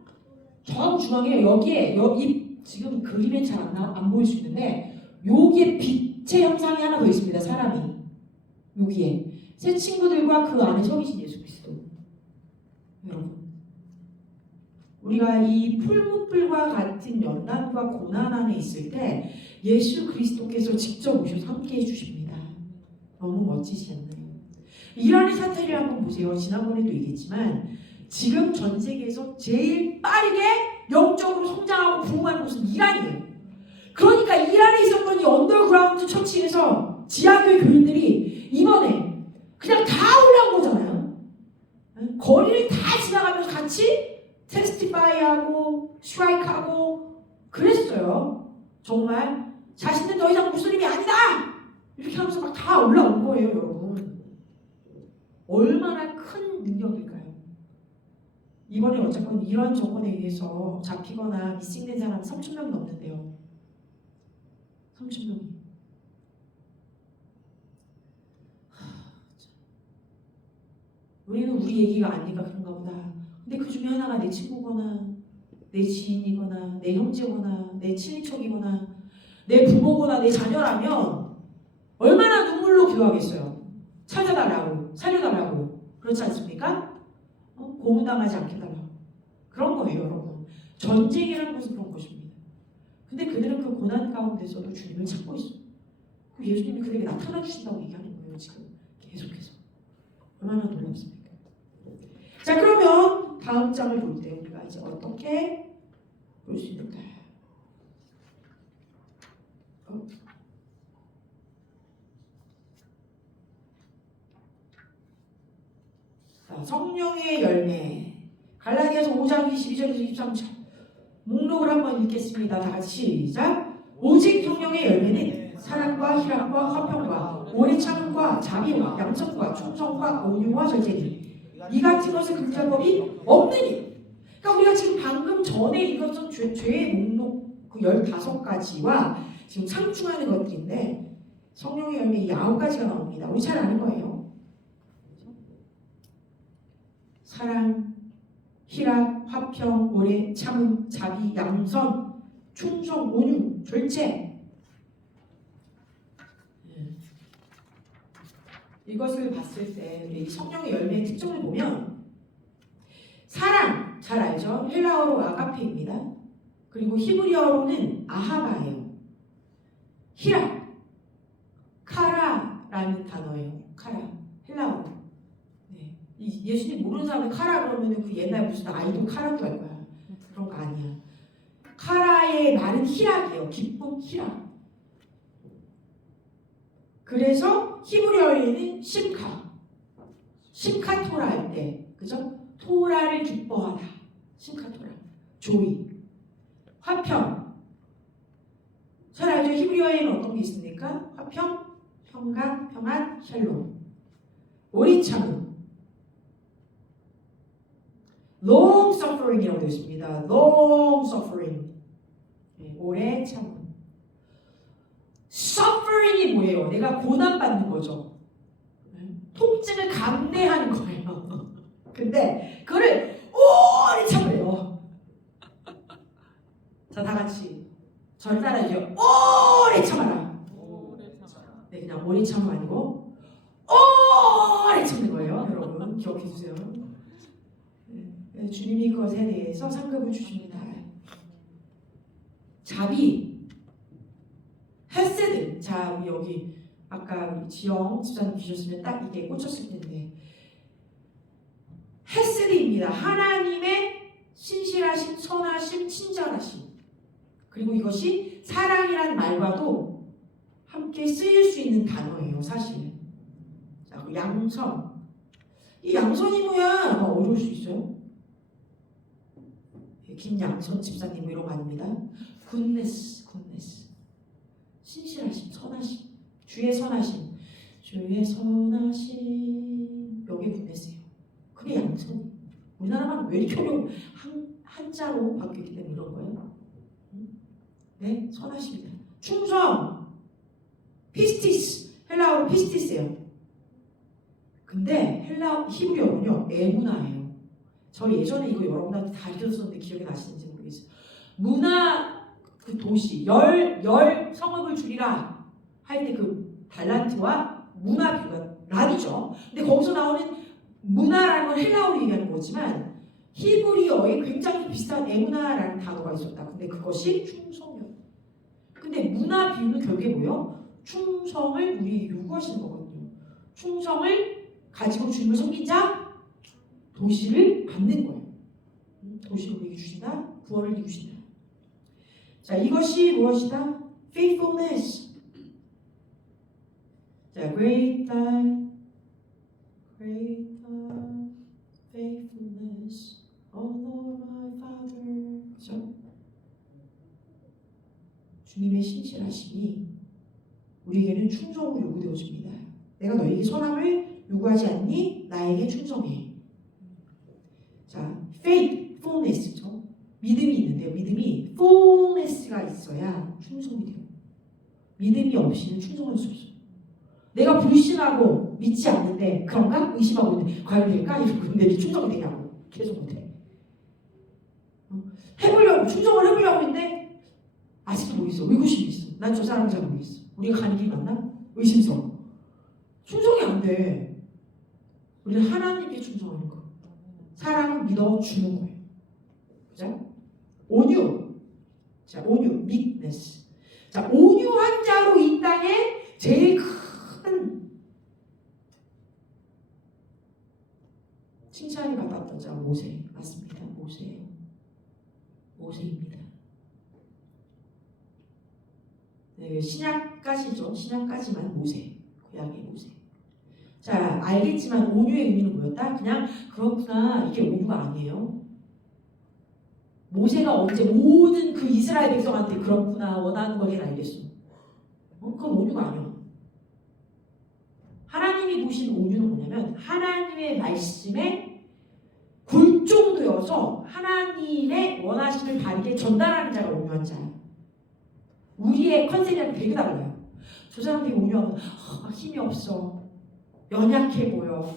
저 중앙에 여기에 이 지금 그림에 잘 안 보일 수 있는데 여기에 빛의 형상이 하나 더 있습니다. 사람이 여기에 세 친구들과 그 안에 서 계신 예수 그리스도. 여러분, 우리가 이 풀무불과 같은 연단과 고난 안에 있을 때 예수 그리스도께서 직접 오셔서 함께해 주십니다. 너무 멋지지 않나요? 이란의 사태를 한번 보세요. 지난번에도 얘기했지만 지금 전 세계에서 제일 빠르게 영적으로 성장하고 부흥하는 곳은 이란이에요. 그러니까 이란에 있었던 이 언더그라운드 처치에서 지하교회 교인들이 이번에 그냥 다 올라온 거잖아요. 거리를 다 지나가면서 같이 테스티파이하고 스트라이크하고 그랬어요. 정말 자신은 더 이상 무슬림이 아니다! 이렇게 하면서 막 다 올라온 거예요, 여러분. 얼마나 큰 능력일까요? 이번에 어쨌건 이런 정권에 의해서 잡히거나 미싱된 사람 3,000명이 넘는데요. 3,000명이. 우리는 우리 얘기가 아니니까 그런가 보다. 근데 그 중에 하나가 내 친구거나 내 지인이거나 내 형제거나 내 친인척이거나 내 부모거나 내 자녀라면 얼마나 눈물로 기도하겠어요. 찾아달라고, 살려달라고. 그렇지 않습니까? 고문당하지 않게 달라고. 그런 거예요, 여러분. 전쟁이라는 것은 그런 것입니다. 근데 그들은 그 고난 가운데서도 주님을 찾고 있어요. 예수님이 그들에게 나타나 주신다고 얘기하는 거예요, 지금. 계속해서. 얼마나 놀랍습니까? 자, 그러면 다음 장을 볼 때 우리가 이제 어떻게 볼 수 있는가요? 성령의 열매. 갈라디아서 5장 22절에서 23절. 목록을 한번 읽겠습니다. 다 같이 시작. 오직 성령의 열매는 사랑과 희락과 화평과 오래 참음과 자비와 양선과 충성과 온유와 절제니 이 같은 것을 금지할 법이 없느니. 그러니까 우리가 지금 방금 전에 읽었던 죄의 목록 그 15가지와 지금 상충하는 것들인데 성령의 열매 이 9가지가 나옵니다. 우리 잘 아는 거예요. 사랑, 희락, 화평, 오래 참음, 자비, 양선, 충성, 온유, 절제. 이것을 봤을 때 이 성령의 열매의 특징을 보면 사랑, 잘 알죠? 헬라어로 아가페입니다. 그리고 히브리어로는 아하바예요. 희락, 카라라는 단어예요. 카라, 헬라어로. 네. 예수님 모르는 사람이 카라 그러면 그 옛날 무슨 아이돌 카라인 줄 알 거야. 그런 거 아니야. 카라의 말은 희락이에요. 기쁨, 희락. 그래서 히브리어에는 심카토라 할 때, 그죠? 토라를 기뻐하다. 심카토라. 조이. 화평. 잘 알죠? 히브리어에는 어떤 게 있습니까? 화평, 평강, 평안, 샬롬. 오래 참음. long suffering이라고 되어 있습니다. long suffering. 네, 오래 참음. suffering이 뭐예요? 내가 고난받는 거죠. 통증을 감내하는 거예요. 근데 그거를 오래 참으래요. 자, 다 같이 저를 따라해주세요. 오래 참아라. 네, 그냥 오래 참음 아니고 오래 참는 거예요. 여러분 기억해 주세요. 네, 주님이 그것에 대해서 상급을 주십니다. 자비, 헤세드. 자, 우리 여기 아까 우리 지영 집사님 주셨으면 딱 이게 꽂혔을 텐데 헤세드입니다. 하나님의 신실하심, 선하심, 친절하심. 그리고 이것이 사랑이란 말과도 함께 쓰일 수 있는 단어예요. 사실. 자, 양선. 이 양선이 뭐야? 어려울 수 있어요. 김양선 집사님 뭐 이런 거 아닙니다. 굿네스. 신실하심, 선하심. 주의 선하심. 여기에 굿네스예요. 그게 양선. 우리나라만 왜 이렇게 어려워? 한자로 바뀌었기 때문에 이런 거예요. 네, 선하십니다. 충성, 피스티스, 헬라어로 피스티스예요. 근데 히브리어는요 에무나예요. 저 예전에 이거 여러분한테 다 읽었었는데 기억이 나시는지 모르겠어요. 문화 그 도시 열 성읍을 줄이라 할 때 그 달란트와 문화 비유가 란이죠. 근데 거기서 나오는 문화라는 건 헬라어로 얘기하는 거지만 히브리어에 굉장히 비슷한 에무나라는 단어가 있었다. 근데 그것이 충성이었다. 근데 문화 비유는 결국에 뭐예요? 충성을 우리에게 요구하시는 거거든요. 충성을 가지고 주님을 섬긴 자 도시를 받는 거예요. 도시를 우리에게 주신다. 구원을 이루신다. 자, 이것이 무엇이다? faithfulness. 자, great faithfulness, oh Lord my Father. 그죠? 주님의 신실하심이 우리에게는 충성으로 요구되어집니다. 내가 너에게 선함을 요구하지 않니? 나에게 충성해. 자, faithfulness죠. 믿음이 있는데요. 믿음이 fullness가 있어야 충성이 돼요. 믿음이 없이는 충성할 수 없어요. 내가 불신하고 믿지 않는데 그런가? 의심하고 있는데 과연 될까? 이러고 내 충성이 되냐고 계속 못해. 해보려고 충성을 해보려고 했는데 아직도 모르겠어. 의구심이 있어. 난 저 사람을 잘 모르겠어. 우리가 가는 길이 맞나? 의심스러워. 충성이 안 돼. 우리는 하나님께 충성하는 거. 사람은 믿어주는 거예요. 그죠? 온유. 자, 온유, meekness. 자, 온유한 자로 이 땅에 제일 큰 칭찬이 받았던 자 모세. 맞습니다. 모세예요. 모세입니다. 네, 신약까지죠. 신약까지만 모세. 구약의 모세. 자, 알겠지만 온유의 의미는 뭐였다? 그냥 그렇구나. 이게 온유가 아니에요. 모세가 언제 모든 그 이스라엘 백성한테 그렇구나 원하는 걸 알겠어. 그건 온유가 아니야. 하나님이 보시는 온유는 뭐냐면 하나님의 말씀에 굴종되어서 하나님의 원하심을 바르게 전달하는 자가 온유한 자야. 우리의 컨셉이랑 되게 달라요. 저 사람 되게 온유하면 막 힘이 없어. 연약해 보여.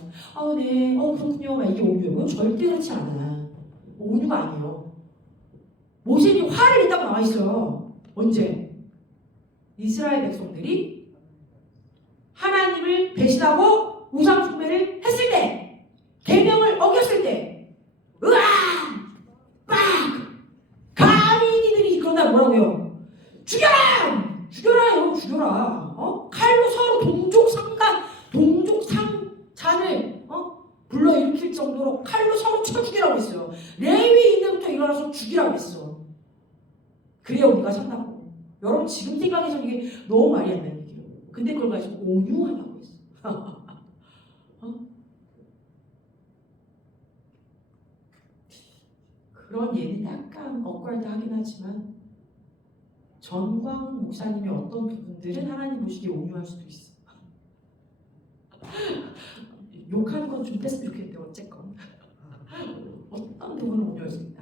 네. 그렇군요. 막 이게 온유예요. 절대 그렇지 않아. 온유가 아니에요. 모세는 화를 냈다고 나와 있어요. 언제? 이스라엘 백성들이 하나님을 배신하고 우상 숭배를 했을 때, 계명을 어겼을 때, 으아! 빡! 감히 니들이 그런다 뭐라고요? 죽여라! 죽여라! 죽여라! 칼로 서로 동족상잔을 불러일으킬 정도로 칼로 서로 쳐 죽이라고 했어요. 레위인들부터 일어나서 죽이라고 했어. 그래야 우리가 산다고. 여러분 지금 생각해서 이게 너무 말이 안 되는 얘기예요. 근데 그걸 가지고 온유하다고 했어. 그런 예는 약간 억울하긴 하지만 전광 목사님의 어떤 부분들은 하나님 보시기에 온유할 수도 있어. 욕하는 건 좀 뺐으면 좋겠는데 어쨌건 어떤 부분은 온유할 수 있다.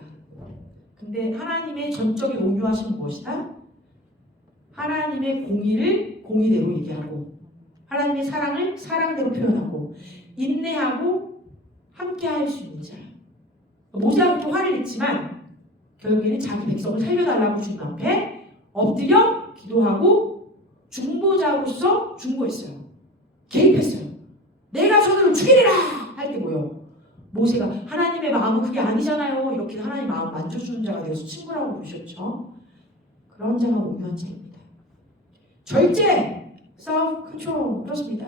근데 하나님의 전적인 온유하심은 무엇이다? 하나님의 공의를 공의대로 얘기하고 하나님의 사랑을 사랑대로 표현하고 인내하고 함께할 수 있는 자. 모세가 좀 화를 냈지만 결국에는 자기 백성을 살려달라고 주님 앞에 엎드려 기도하고 중보자로서 중보했어요. 개입했어요. 내가 저들을 죽이리라 할 때 뭐요? 모세가 하나님의 마음은 그게 아니잖아요. 이렇게 하나님 마음 만져주는 자가 되어서 친구라고 부르셨죠. 그런 자가 온유한 자입니다. 절제, self control 그렇습니다.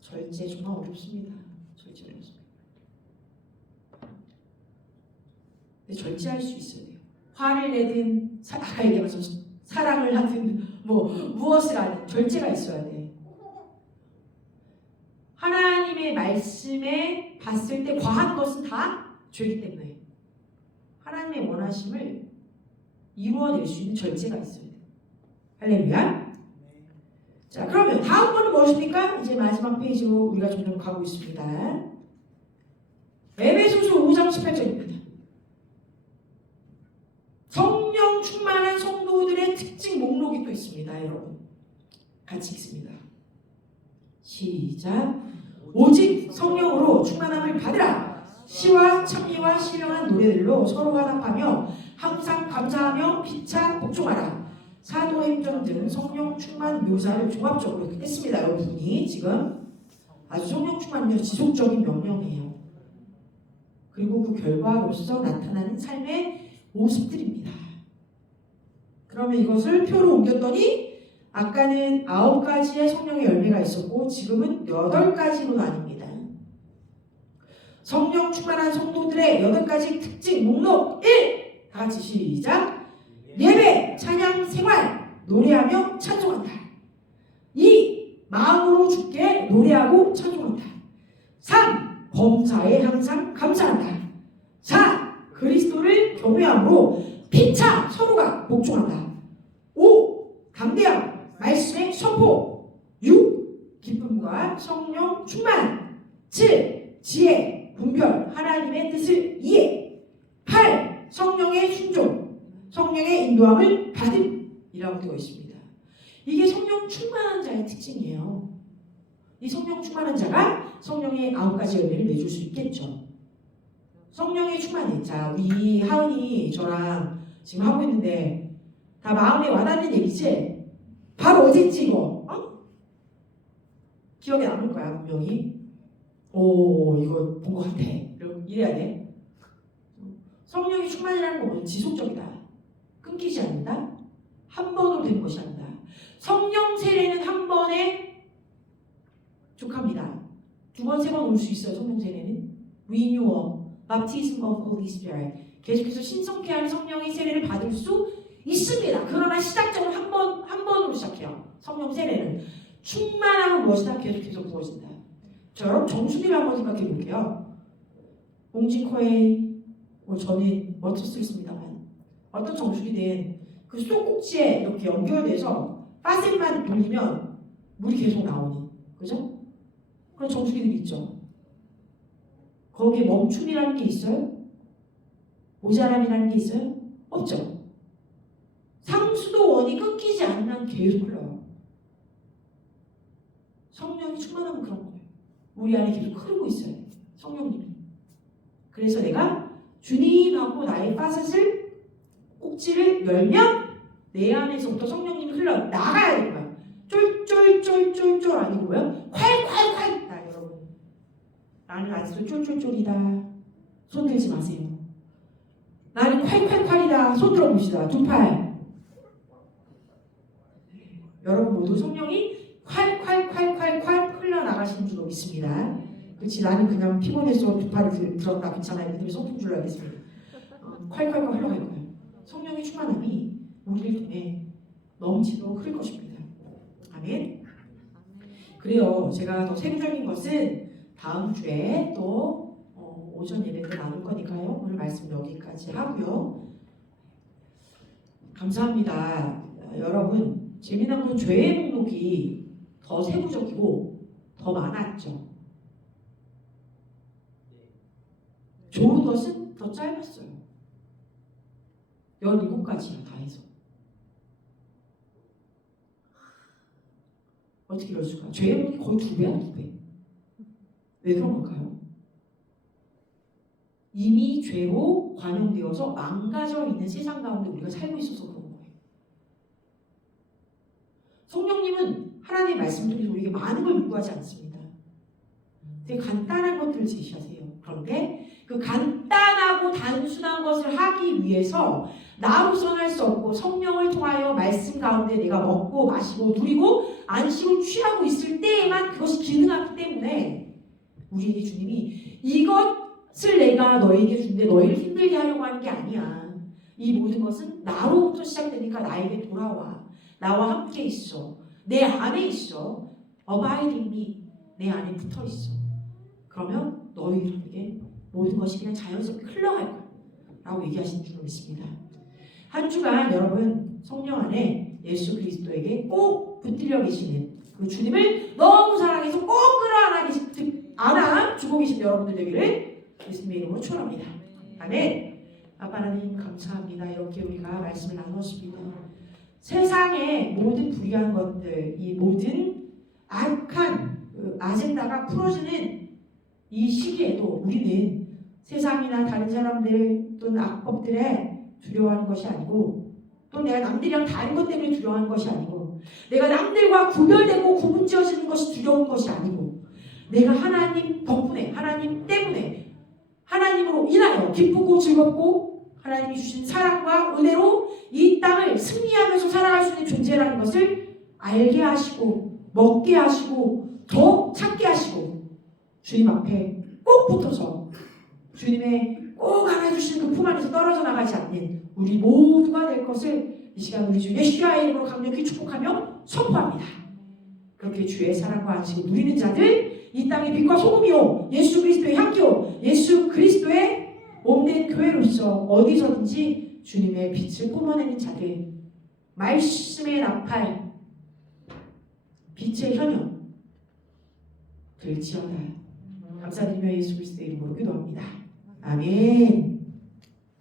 절제 정말 어렵습니다. 절제 어렵습니다. 근데 절제할 수 있어야 돼요. 화를 내든 아까 얘기한 것처럼 사랑을 하든 무엇을 하든 절제가 있어야 돼. 하나님의 말씀에 봤을 때 과한 것은 다 죄이기 때문에 하나님의 원하심을 이루어낼 수 있는 절제가 있어야 돼. 할렐루야. 자, 그러면 다음 번은 무엇입니까? 이제 마지막 페이지로 우리가 점점 가고 있습니다. 에베소서 5장 18절입니다. 성령 충만한 성도들의 특징 목록이 또 있습니다. 여러분 같이 읽습니다. 시작. 오직 성령으로 충만함을 받으라. 시와 찬미와 신령한 노래들로 서로 화답하며 항상 감사하며 피차 복종하라. 사도행전 등 성령 충만 묘사를 종합적으로 했습니다. 여러분이 지금 아주 성령 충만은 지속적인 명령이에요. 그리고 그 결과로서 나타나는 삶의 모습들입니다. 그러면 이것을 표로 옮겼더니 아까는 9가지의 성령의 열매가 있었고 지금은 8가지로 나뉩니다. 성령 충만한 성도들의 8가지 특징 목록 1! 다 같이 시작! 예배, 찬양, 생활, 노래하며 찬송한다. 2. 마음으로 주께 노래하고 찬송한다. 3. 범사에 항상 감사한다. 4. 그리스도를 경외함으로 피차 서로가 복종한다. 5. 담대함, 말씀의 선포. 6. 기쁨과 성령 충만. 7. 지혜, 분별, 하나님의 뜻을 이해. 8. 성령의 순종. 성령의 인도함을 받음이라고 되어 있습니다. 이게 성령 충만한 자의 특징이에요. 이 성령 충만한 자가 성령의 9가지 열매를 맺을 수 있겠죠. 성령의 충만이. 자, 우리 하은이 저랑 지금 하고 있는데 다 마음에 와닿는 얘기지? 바로 어딨지 이거? 기억에 남을 거야 분명히. 이거 본 것 같아. 이래야 돼. 성령의 충만이라는 건 지속적이다. 끊기지 않는다. 한 번으로 된 것이 아니다. 성령 세례는 한 번에 족합니다. 2번, 3번 올 수 있어요. 성령 세례는 renewal, baptism of Holy Spirit. 계속해서 신성케 하는 성령의 세례를 받을 수 있습니다. 그러나 시작점은 한 번으로 시작해요. 성령 세례는 충만함은 무엇이다? 계속해서 부어진다. 자, 여러분 정수리를 한번 생각해 볼게요. 옹진코에 저는 워터스를 씁니다만 어떤 정수리는 그 쏙꼭지에 이렇게 연결돼서 파셋만 돌리면 물이 계속 나오는, 그죠? 그런 정수리들이 있죠. 거기에 멈춤이라는 게 있어요? 모자람이라는 게 있어요? 없죠. 상수도원이 끊기지 않는 한 계속 흘러요. 성령이 충만하면 그런 거예요. 우리 안에 계속 흐르고 있어요. 성령님이. 그래서 내가 주님하고 나의 파셋을 꼭지를 열면 내 안에서부터 성령님이 흘러 나가야 되는 거야. 쫄쫄쫄쫄쫄 아니고 뭐야? 콸콸콸. 나 여러분, 나는 아직도 쫄쫄쫄이다. 손 들지 마세요. 나는 콸콸콸이다. 손 들어봅시다. 두 팔. 여러분 모두 성령이 콸콸콸콸콸 흘러나가시는 줄로 믿습니다. 그렇지, 나는 그냥 피곤해서 두 팔을 들었다. 괜찮아요. 이들이 손품 줄여야겠습니다. 콸콸콸 흘러갈 거예요. 성령의 충만함이 우리를 통해 넘치도록 흐를 것입니다. 아멘. 그래요. 제가 더 세부적인 것은 다음 주에 또 오전 예배 때 나눌 거니까요. 오늘 말씀 여기까지 하고요. 감사합니다. 여러분, 재미난 건 죄의 목록이 더 세부적이고 더 많았죠. 좋은 것은 더 짧았어요. 17가지야 다 해서. 어떻게 이럴 수가? 죄의 목록이 거의 2배야, 2배. 왜 그런 걸까요? 이미 죄로 관용되어서 망가져 있는 세상 가운데 우리가 살고 있어서 그런 거예요. 성령님은 하나님의 말씀을 통해서 우리에게 많은 걸 요구하지 않습니다. 되게 간단한 것들을 제시하세요. 그런데 그 간단하고 단순한 것을 하기 위해서 나로서는 할 수 없고 성령을 통하여 말씀 가운데 내가 먹고 마시고 누리고 안식을 취하고 있을 때에만 그것이 기능하기 때문에 우리에게 주님이 이것을 내가 너에게 준대 너희를 힘들게 하려고 하는 게 아니야. 이 모든 것은 나로부터 시작되니까 나에게 돌아와. 나와 함께 있어. 내 안에 있어. Abide in me. 내 안에 붙어 있어. 그러면 너희에게 모든 것이 그냥 자연스럽게 흘러갈 거야 라고 얘기하시는 줄로 믿습니다. 한 주간 여러분 성령 안에 예수 그리스도에게 꼭 붙들려 계시는 그 주님을 너무 사랑해서 꼭 안아주고 계신 여러분들 되기를 예수님의 이름으로 축원합니다. 아멘. 아빠 하나님 감사합니다. 이렇게 우리가 말씀을 나눴습니다. 세상의 모든 불의한 것들, 이 모든 악한 아젠다가 풀어지는 이 시기에도 우리는 세상이나 다른 사람들 또는 악법들에 두려워하는 것이 아니고 또 내가 남들이랑 다른 것 때문에 두려워하는 것이 아니고 내가 남들과 구별되고 구분지어지는 것이 두려운 것이 아니고 내가 하나님 덕분에 하나님 때문에 하나님으로 인하여 기쁘고 즐겁고 하나님이 주신 사랑과 은혜로 이 땅을 승리하면서 살아갈 수 있는 존재라는 것을 알게 하시고 먹게 하시고 더 찾게 하시고 주님 앞에 꼭 붙어서 주님의 꼭 안아주시는 그 품 안에서 떨어져 나가지 않는 우리 모두가 될 것을 이 시간 우리 주 예수와의 이름으로 강력히 축복하며 선포합니다. 그렇게 주의 사랑과 안식을 누리는 자들 이 땅의 빛과 소금이요 예수 그리스도의 향기요 예수 그리스도의 몸된 교회로서 어디서든지 주님의 빛을 뿜어내는 자들 말씀의 나팔 빛의 현역 될지어다. 감사드리며 예수 그리스도의 이름으로 기도합니다. 아멘.